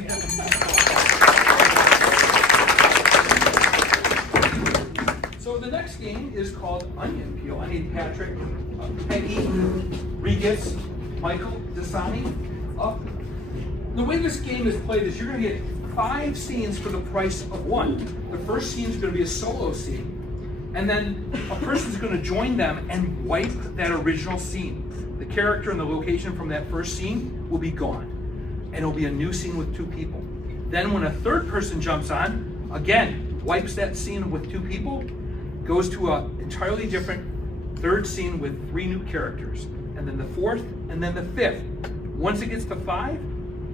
So the next game is called Onion Peel. I need Patrick, Peggy, Regis, Michael, Dasani up. The way this game is played is you're going to get 5 scenes for the price of 1. The first scene is going to be a solo scene. And then a person's going to join them and wipe that original scene. The character and the location from that first scene will be gone. And it'll be a new scene with 2 people. Then when a third person jumps on, again, wipes that scene with 2 people, goes to an entirely different third scene with 3 new characters. And then the 4th, and then the 5th. Once it gets to 5,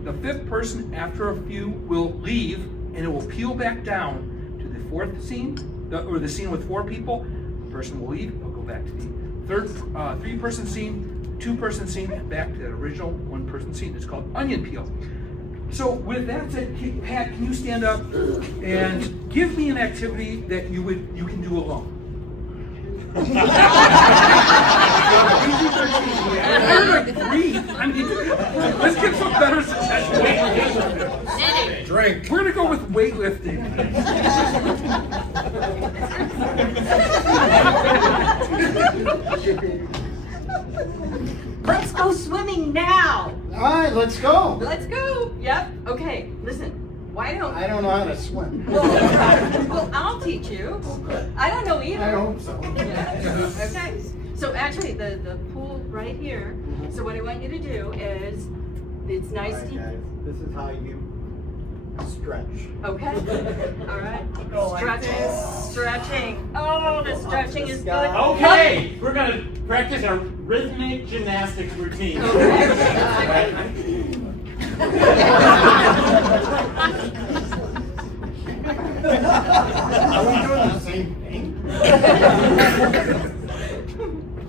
the 5th person, after a few, will leave, and it will peel back down to the 4th scene, or the scene with 4 people. The person will leave, they'll go back to the third 3-person scene, 2-person scene, and back to that original 1-person scene. It's called Onion Peel. So with that said, Pat, can you stand up and give me an activity that you can do alone? I mean, let's get some better suggestions. Drink. We're gonna go with weightlifting. Let's go swimming now. All right, let's go. Let's go. Yep. Okay. Listen. Why don't I don't know how to swim. Well, I'll teach you. I don't know either. I hope so. Yeah. Okay. So actually, the pool right here. So what I want you to do is, it's nice All right, to. guys, this is how you stretch. Okay. All right. Go like Stretching. this. Stretching. Oh, the stretching is good. Okay, we're gonna practice our rhythmic gymnastics routine. Are we doing the same thing?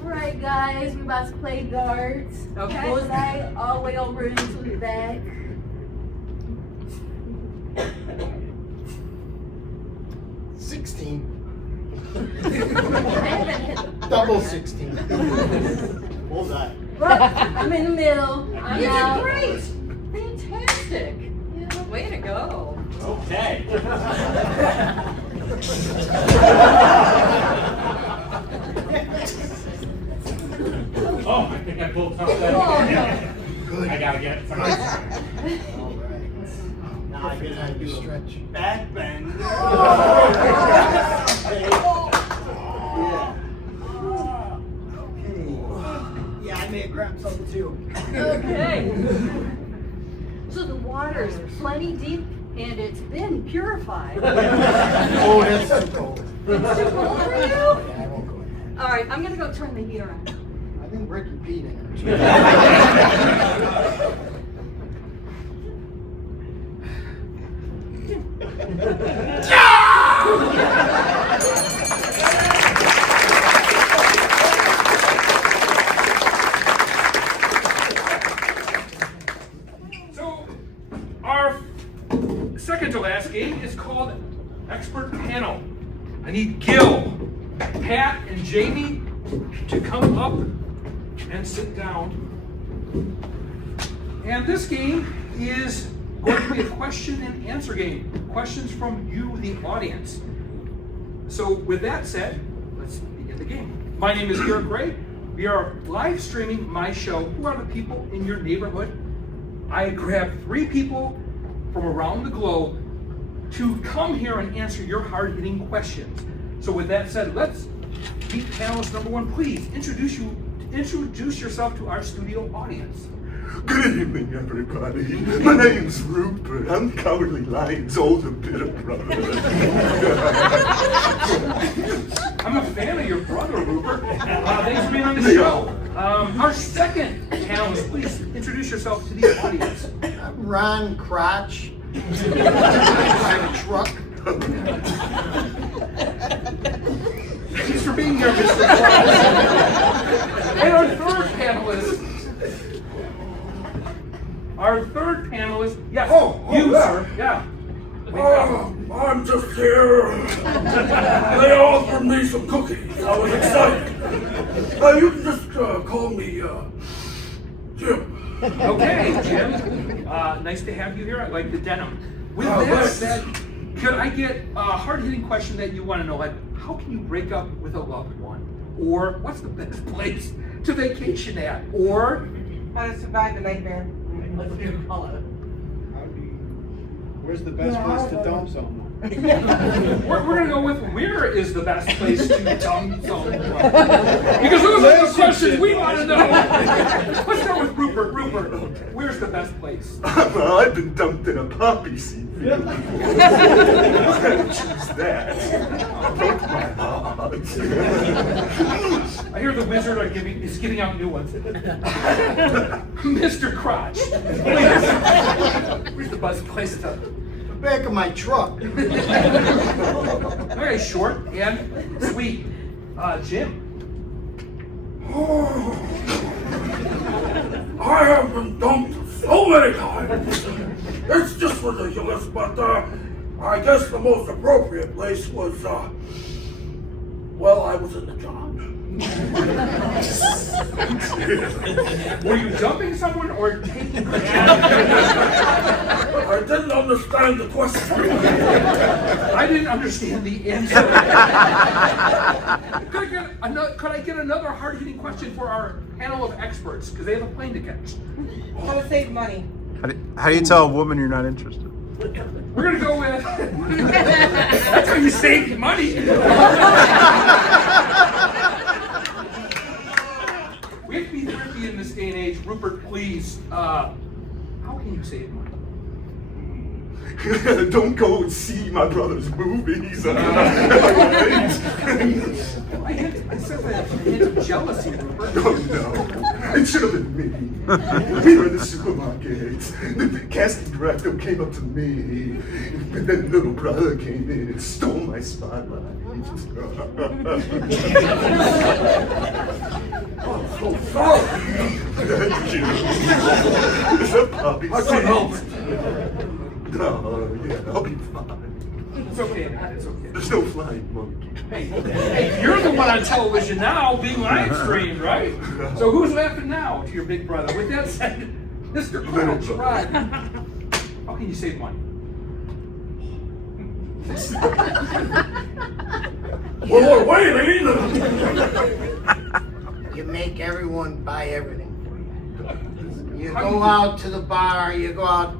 Alright guys, we're about to play darts. Okay. Bullseye all the way over into the back. Double 16. Bullseye. But I'm in the middle. I'm You out. did great. Fantastic. Way to go. Okay. Oh, I think I pulled something. Good. I gotta get some. All right. Now I get to do a Stretch. back bend. Yeah, I may have grabbed something too. Okay. So the water's plenty deep and it's been purified. Oh, that's too cold. It's too cold for you? Yeah, I won't go in. All right, I'm gonna go turn the heater on. think Ricky peed in So, our second to last game is called Expert Panel. I need Gil, Pat, and Jamie to come up and sit down. And this game is going to be a question and answer game. Questions from you, the audience. So with that said, let's begin the game. My name is Garrett Gray. We are live streaming my show, Who Are the People in Your Neighborhood? I grabbed 3 people from around the globe to come here and answer your hard-hitting questions. So with that said, let's meet panelist number 1. Please introduce yourself to our studio audience. Good evening, everybody. My name's Rupert. I'm Cowardly Lion's older bit of brother. I'm a fan of your brother, Rupert. Thanks for being on the show. Our second panelist, please introduce yourself to the audience. I'm Ron Crotch. I drive a truck. Thanks for being here, Mr. Crotch. And our third panelist, yes, you, sir. Yeah. I'm just here. They offered me some cookies. I was excited. You can just call me Jim. Okay, Jim. Nice to have you here. I like the denim. With that said, could I get a hard-hitting question that you want to know? Like, how can you break up with a loved one? Or what's the best place to vacation at? Or How to survive a nightmare. Where's the best place to dump someone? we're going to go with where is the best place to dump someone? Because those are the questions we want to know. Let's start with Rupert. Rupert, where's the best place? Well, I've been dumped in a poppy seed field before. Choose that. Broke my heart. I hear the wizard is giving out new ones. Mr. Crotch, where's the best place to? The back of my truck. Very short and sweet. Jim. I have been dumped so many times. It's just ridiculous, but I guess the most appropriate place was, well, I was in the job. Were you dumping someone or taking the job? I didn't understand the question. I didn't understand the answer. Could I get another hard-hitting question for our panel of experts? Because they have a plane to catch. How to save money. How do you tell a woman you're not interested? We're going to go with... That's how you save money. We have to be thrifty in this day and age. Rupert, please. How can you save money? Don't go and see my brother's movies. I said that a hint of jealousy, Rupert. Oh no, it should have been me. We were in the supermarket. The casting director came up to me, and then little brother came in and stole my spotlight. I'm so sorry. Thank you. It's a puppy. I couldn't help it. No, yeah, I'll be fine. It's okay, man. It's okay. There's no flying monkey. Hey, you're the one on television now being live streamed, right? So who's laughing now to your big brother? With that said, Mr. Crotch, right? How can you save money? Well, we're waiting. You make everyone buy everything for you. You go out to the bar, you go out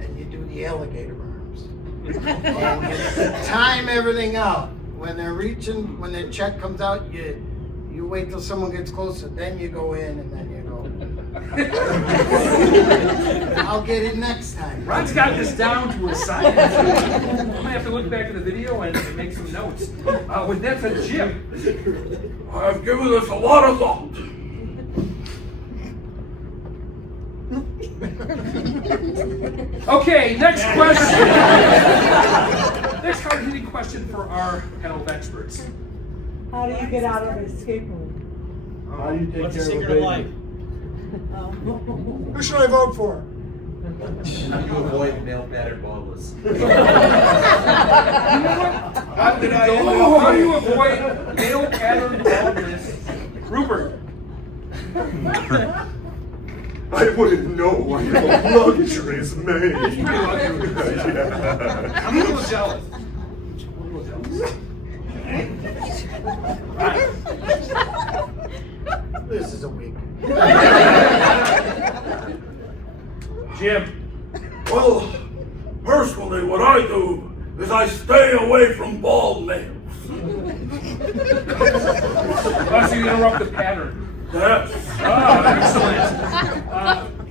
and you do the alligator arms. And you time everything out. When they're reaching, when their check comes out, you wait till someone gets closer, then you go in and then you go. I'll get it next time. Ron's got this down to a science. I'm gonna have to look back at the video and make some notes. With that said, Jim. I've given this a lot of thought. Okay, next question. Next hard-hitting question for our panel of experts. How do you get out of an escape room? How do you take What's the care of a secret of baby? life? Who should I vote for? How do you avoid male pattern baldness? How do you avoid male pattern baldness? Rupert. I wouldn't know why your luxury is made. I'm a little jealous. This is a week. Jim. Well, personally, what I do is I stay away from bald males. So you interrupt the pattern. Yes. Excellent.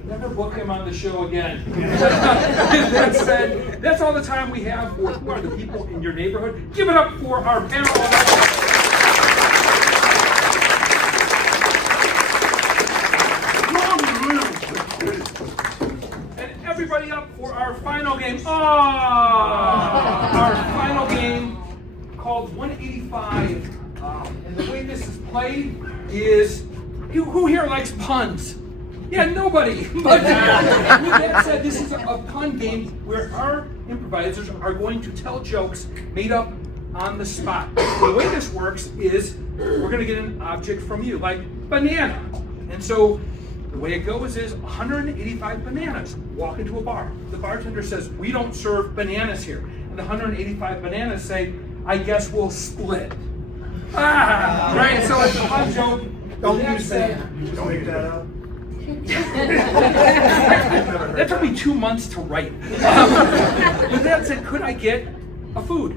Never book him on the show again. That said, that's all the time we have for who are the people in your neighborhood. Give it up for our panel of experts. And everybody up for our final game. Our final game called 185. And the way this is played is, who here likes puns? Yeah, nobody. But with that said, this is a pun game where our improvisers are going to tell jokes made up on the spot. The way this works is we're going to get an object from you, like banana. And so the way it goes is 185 bananas walk into a bar. The bartender says, we don't serve bananas here. And the 185 bananas say, I guess we'll split. Right, so it's a fun joke. Don't use banana. Don't eat that out. That took me 2 months to write. With that said, could I get a food?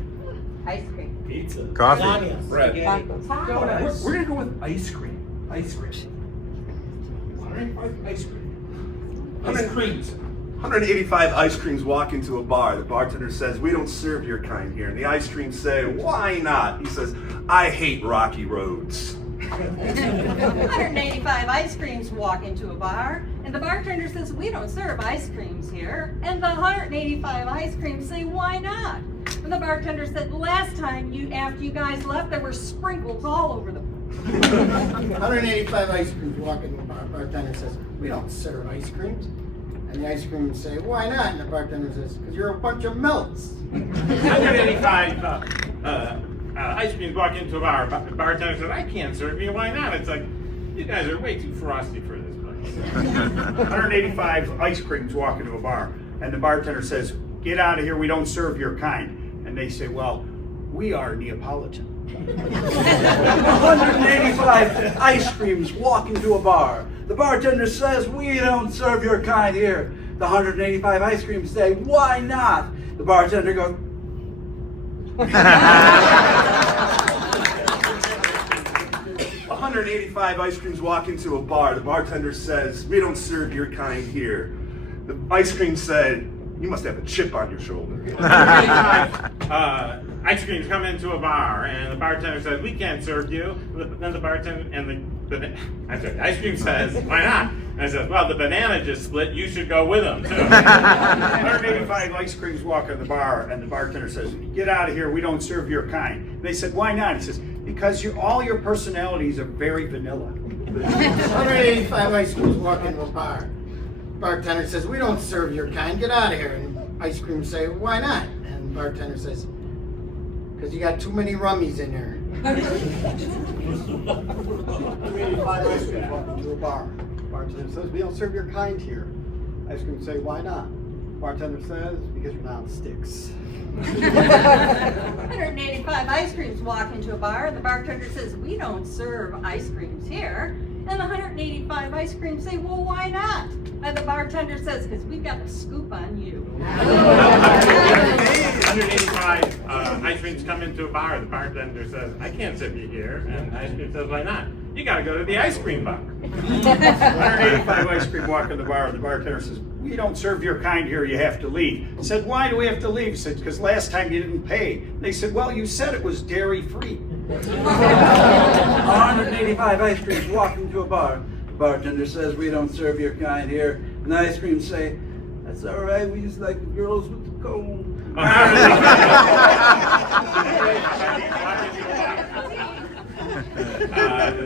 Ice cream. Pizza. Coffee. Lasagna. Bread. We're gonna go with ice cream. Ice cream. 185 ice cream. Ice creams. 185 ice creams walk into a bar. The bartender says, we don't serve your kind here. And the ice creams say, why not? He says, I hate rocky roads. 185 ice creams walk into a bar, and the bartender says, we don't serve ice creams here. And the 185 ice creams say, why not? And the bartender said, last time after you guys left, there were sprinkles all over the place. 185 ice creams walk in the bar. Bartender says, we don't serve ice creams. And the ice creams say, why not? And the bartender says, because you're a bunch of melts. 185 ice creams walk into a bar. The bartender says, I can't serve you. Why not? It's like, you guys are way too frosty for this place. 185 ice creams walk into a bar, and the bartender says, get out of here, we don't serve your kind. And they say, well, we are Neapolitan. 185 ice creams walk into a bar. The bartender says, we don't serve your kind here. The 185 ice creams say, why not? The bartender goes, 185 ice creams walk into a bar. The bartender says, we don't serve your kind here. The ice cream said, you must have a chip on your shoulder. 185 ice creams come into a bar, and the bartender says, we can't serve you. Then the bartender and the ice cream says, why not? And I says, well, the banana just split. You should go with them too. 185 ice creams walk in the bar, and the bartender says, get out of here, we don't serve your kind. And they said, why not? He says, because all your personalities are very vanilla. 185 ice creams walk into a bar. Bartender says, we don't serve your kind, get out of here. And ice creams say, why not? And bartender says, because you got too many rummies in there. 185 ice creams walk into a bar. Bartender says, we don't serve your kind here. Ice cream say, why not? Bartender says, because you're not on sticks. 185 ice creams walk into a bar, and the bartender says, we don't serve ice creams here. And the 185 ice creams say, well, why not? And the bartender says, because we've got the scoop on you. 185 ice creams come into a bar. The bartender says, I can't serve you here. And the ice cream says, why not? You got to go to the ice cream bar. 185 ice cream walk in the bar, and the bartender says, we don't serve your kind here, you have to leave. He said, why do we have to leave? He said, because last time you didn't pay. They said, well, you said it was dairy-free. 185 ice creams walk into a bar. The bartender says, we don't serve your kind here. And the ice creams say, That's all right. We just like the girls with the cone.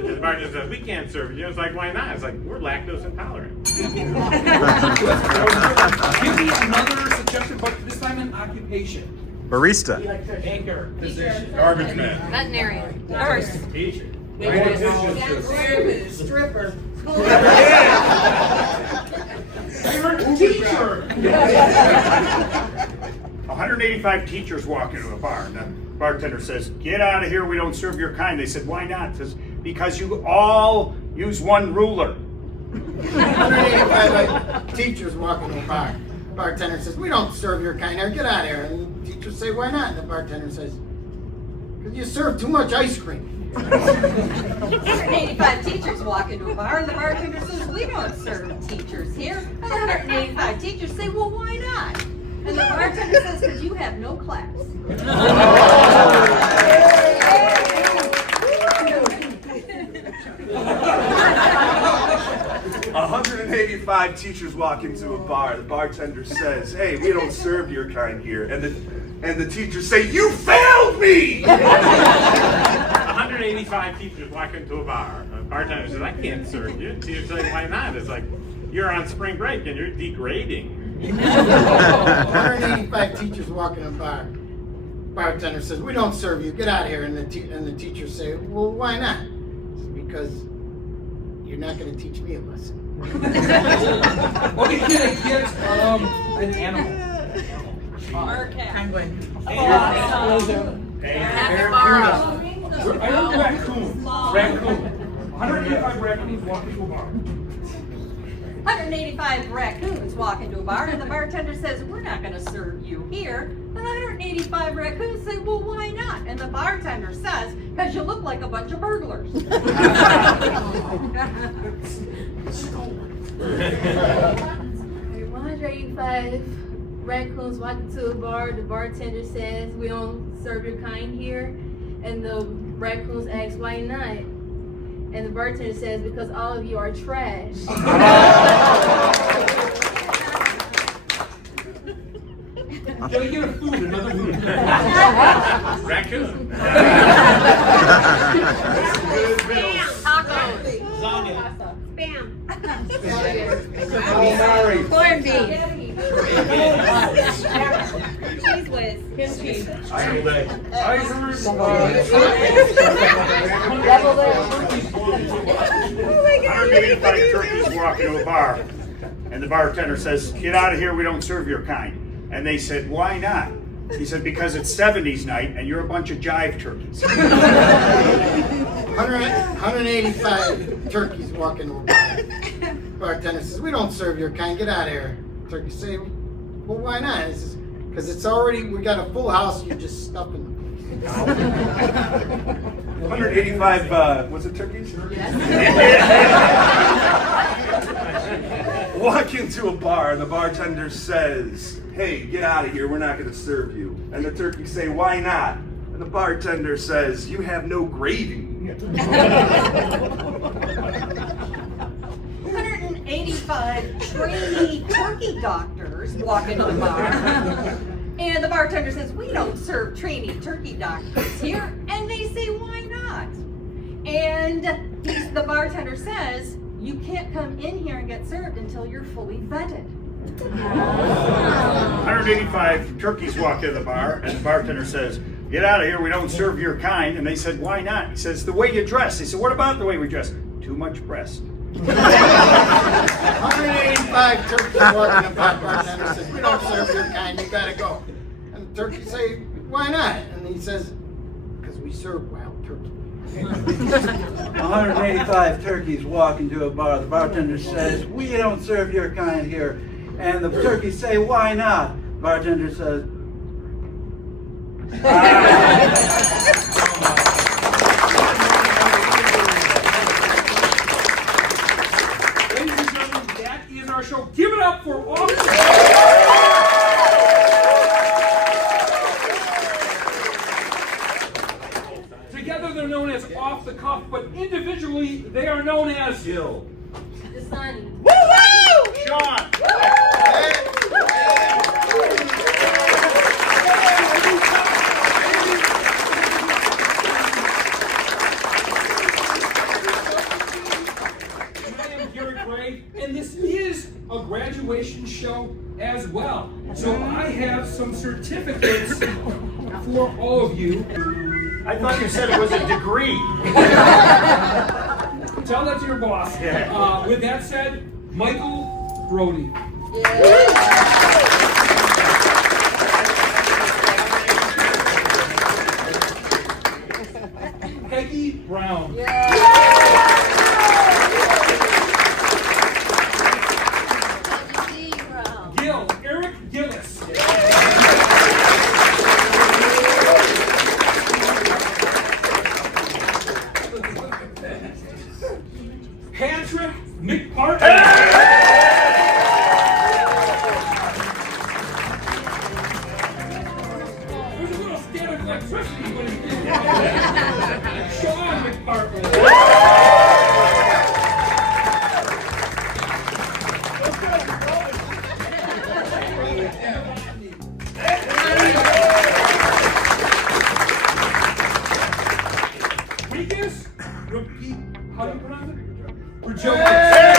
The bartender says, we can't serve you. It's like, why not? It's like, we're lactose intolerant. Give me another suggestion, but this time an occupation. Barista. Anchor. Physician. Garbage man. Veterinarian. Nurse. Teacher. Stripper. Teacher. 185 teachers walk into a bar, and the bartender says, "Get out of here, we don't serve your kind." They said, "Why not?" He says, "Because you all use one ruler." 185 teachers walk into a bar. Bartender says, "We don't serve your kind here. Get out of here." And the teachers say, "Why not?" And the bartender says, "Because you serve too much ice cream." 185 teachers walk into a bar and the bartender says, "We don't serve teachers here." And 185 teachers say, "Well, why not?" And the bartender says, "Because you have no class." 185 teachers walk into a bar. The bartender says, "Hey, we don't serve your kind here." And the teachers say, "You failed me!" 185 teachers walk into a bar. A bartender says, I can't serve you. Teachers say, why not? It's like, you're on spring break and you're degrading. 185 teachers walk in a bar. Bartender says, "We don't serve you. Get out of here." And the teachers say, "Well, why not?" It's because you're not going to teach me a lesson. Okay, get an animal. Penguin. I heard raccoon. Raccoon. 185 raccoons walk into a bar. 185 raccoons walk into a bar and the bartender says, "We're not going to serve you here." And 185 raccoons say, "Well, why not?" And the bartender says, "Because you look like a bunch of burglars." 185 raccoons walk into a bar. The bartender says, "We don't serve your kind here." And the raccoons ask, "Why not?" And the bartender says, "Because all of you are trash." Can we get a food, another food? Raccoon. Tacos. Spam. Calamari. Corned beef. Cheese whiz. I heard. 185 turkeys walk into a bar, and the bartender says, "Get out of here, we don't serve your kind." And they said, "Why not?" He said, "Because it's 70s night and you're a bunch of jive turkeys." 185 turkeys walk into a bar. Bartender says, "We don't serve your kind. Get out of here." Turkeys say, "Well, why not?" He says, "Because it's already, we got a full house, you're just stuffing the place." 185, what's it, turkeys? Walk into a bar and the bartender says, "Hey, get out of here, we're not going to serve you." And the turkeys say, "Why not?" And the bartender says, "You have no gravy." 185 trainee turkey doctors walk into the bar. And the bartender says, "We don't serve trainee turkey doctors here." And they say, "Why not?" And the bartender says, "You can't come in here and get served until you're fully vetted." 185 turkeys walk into the bar, and the bartender says, "Get out of here, we don't serve your kind." And they said, "Why not?" He says, "The way you dress." They said, "What about the way we dress?" "Too much breast." 185 turkeys walk in a bar. Bartender says, "We don't serve your kind, you gotta go." And the turkeys say, "Why not?" And he says, "Because we serve wild turkey." 185 turkeys walk into a bar. The bartender says, "We don't serve your kind here." And the turkeys say, "Why not?" Bartender says, Ladies and gentlemen, that is our show. Give it up for Officer. Together they're known as Off the Cuff, but individually they are known as "Jill." The Sunny. Sean! Okay, and this is a graduation show as well. So I have some certificates for all of you. I thought you said it was a degree. Tell that to your boss. With that said, Michael Brody. Peggy Brown. Eric Gillis. Patrick McPartland. There's a little static electricity when he did that. Sean McPartland. Regis, repeat, how do you pronounce it? Rajokas.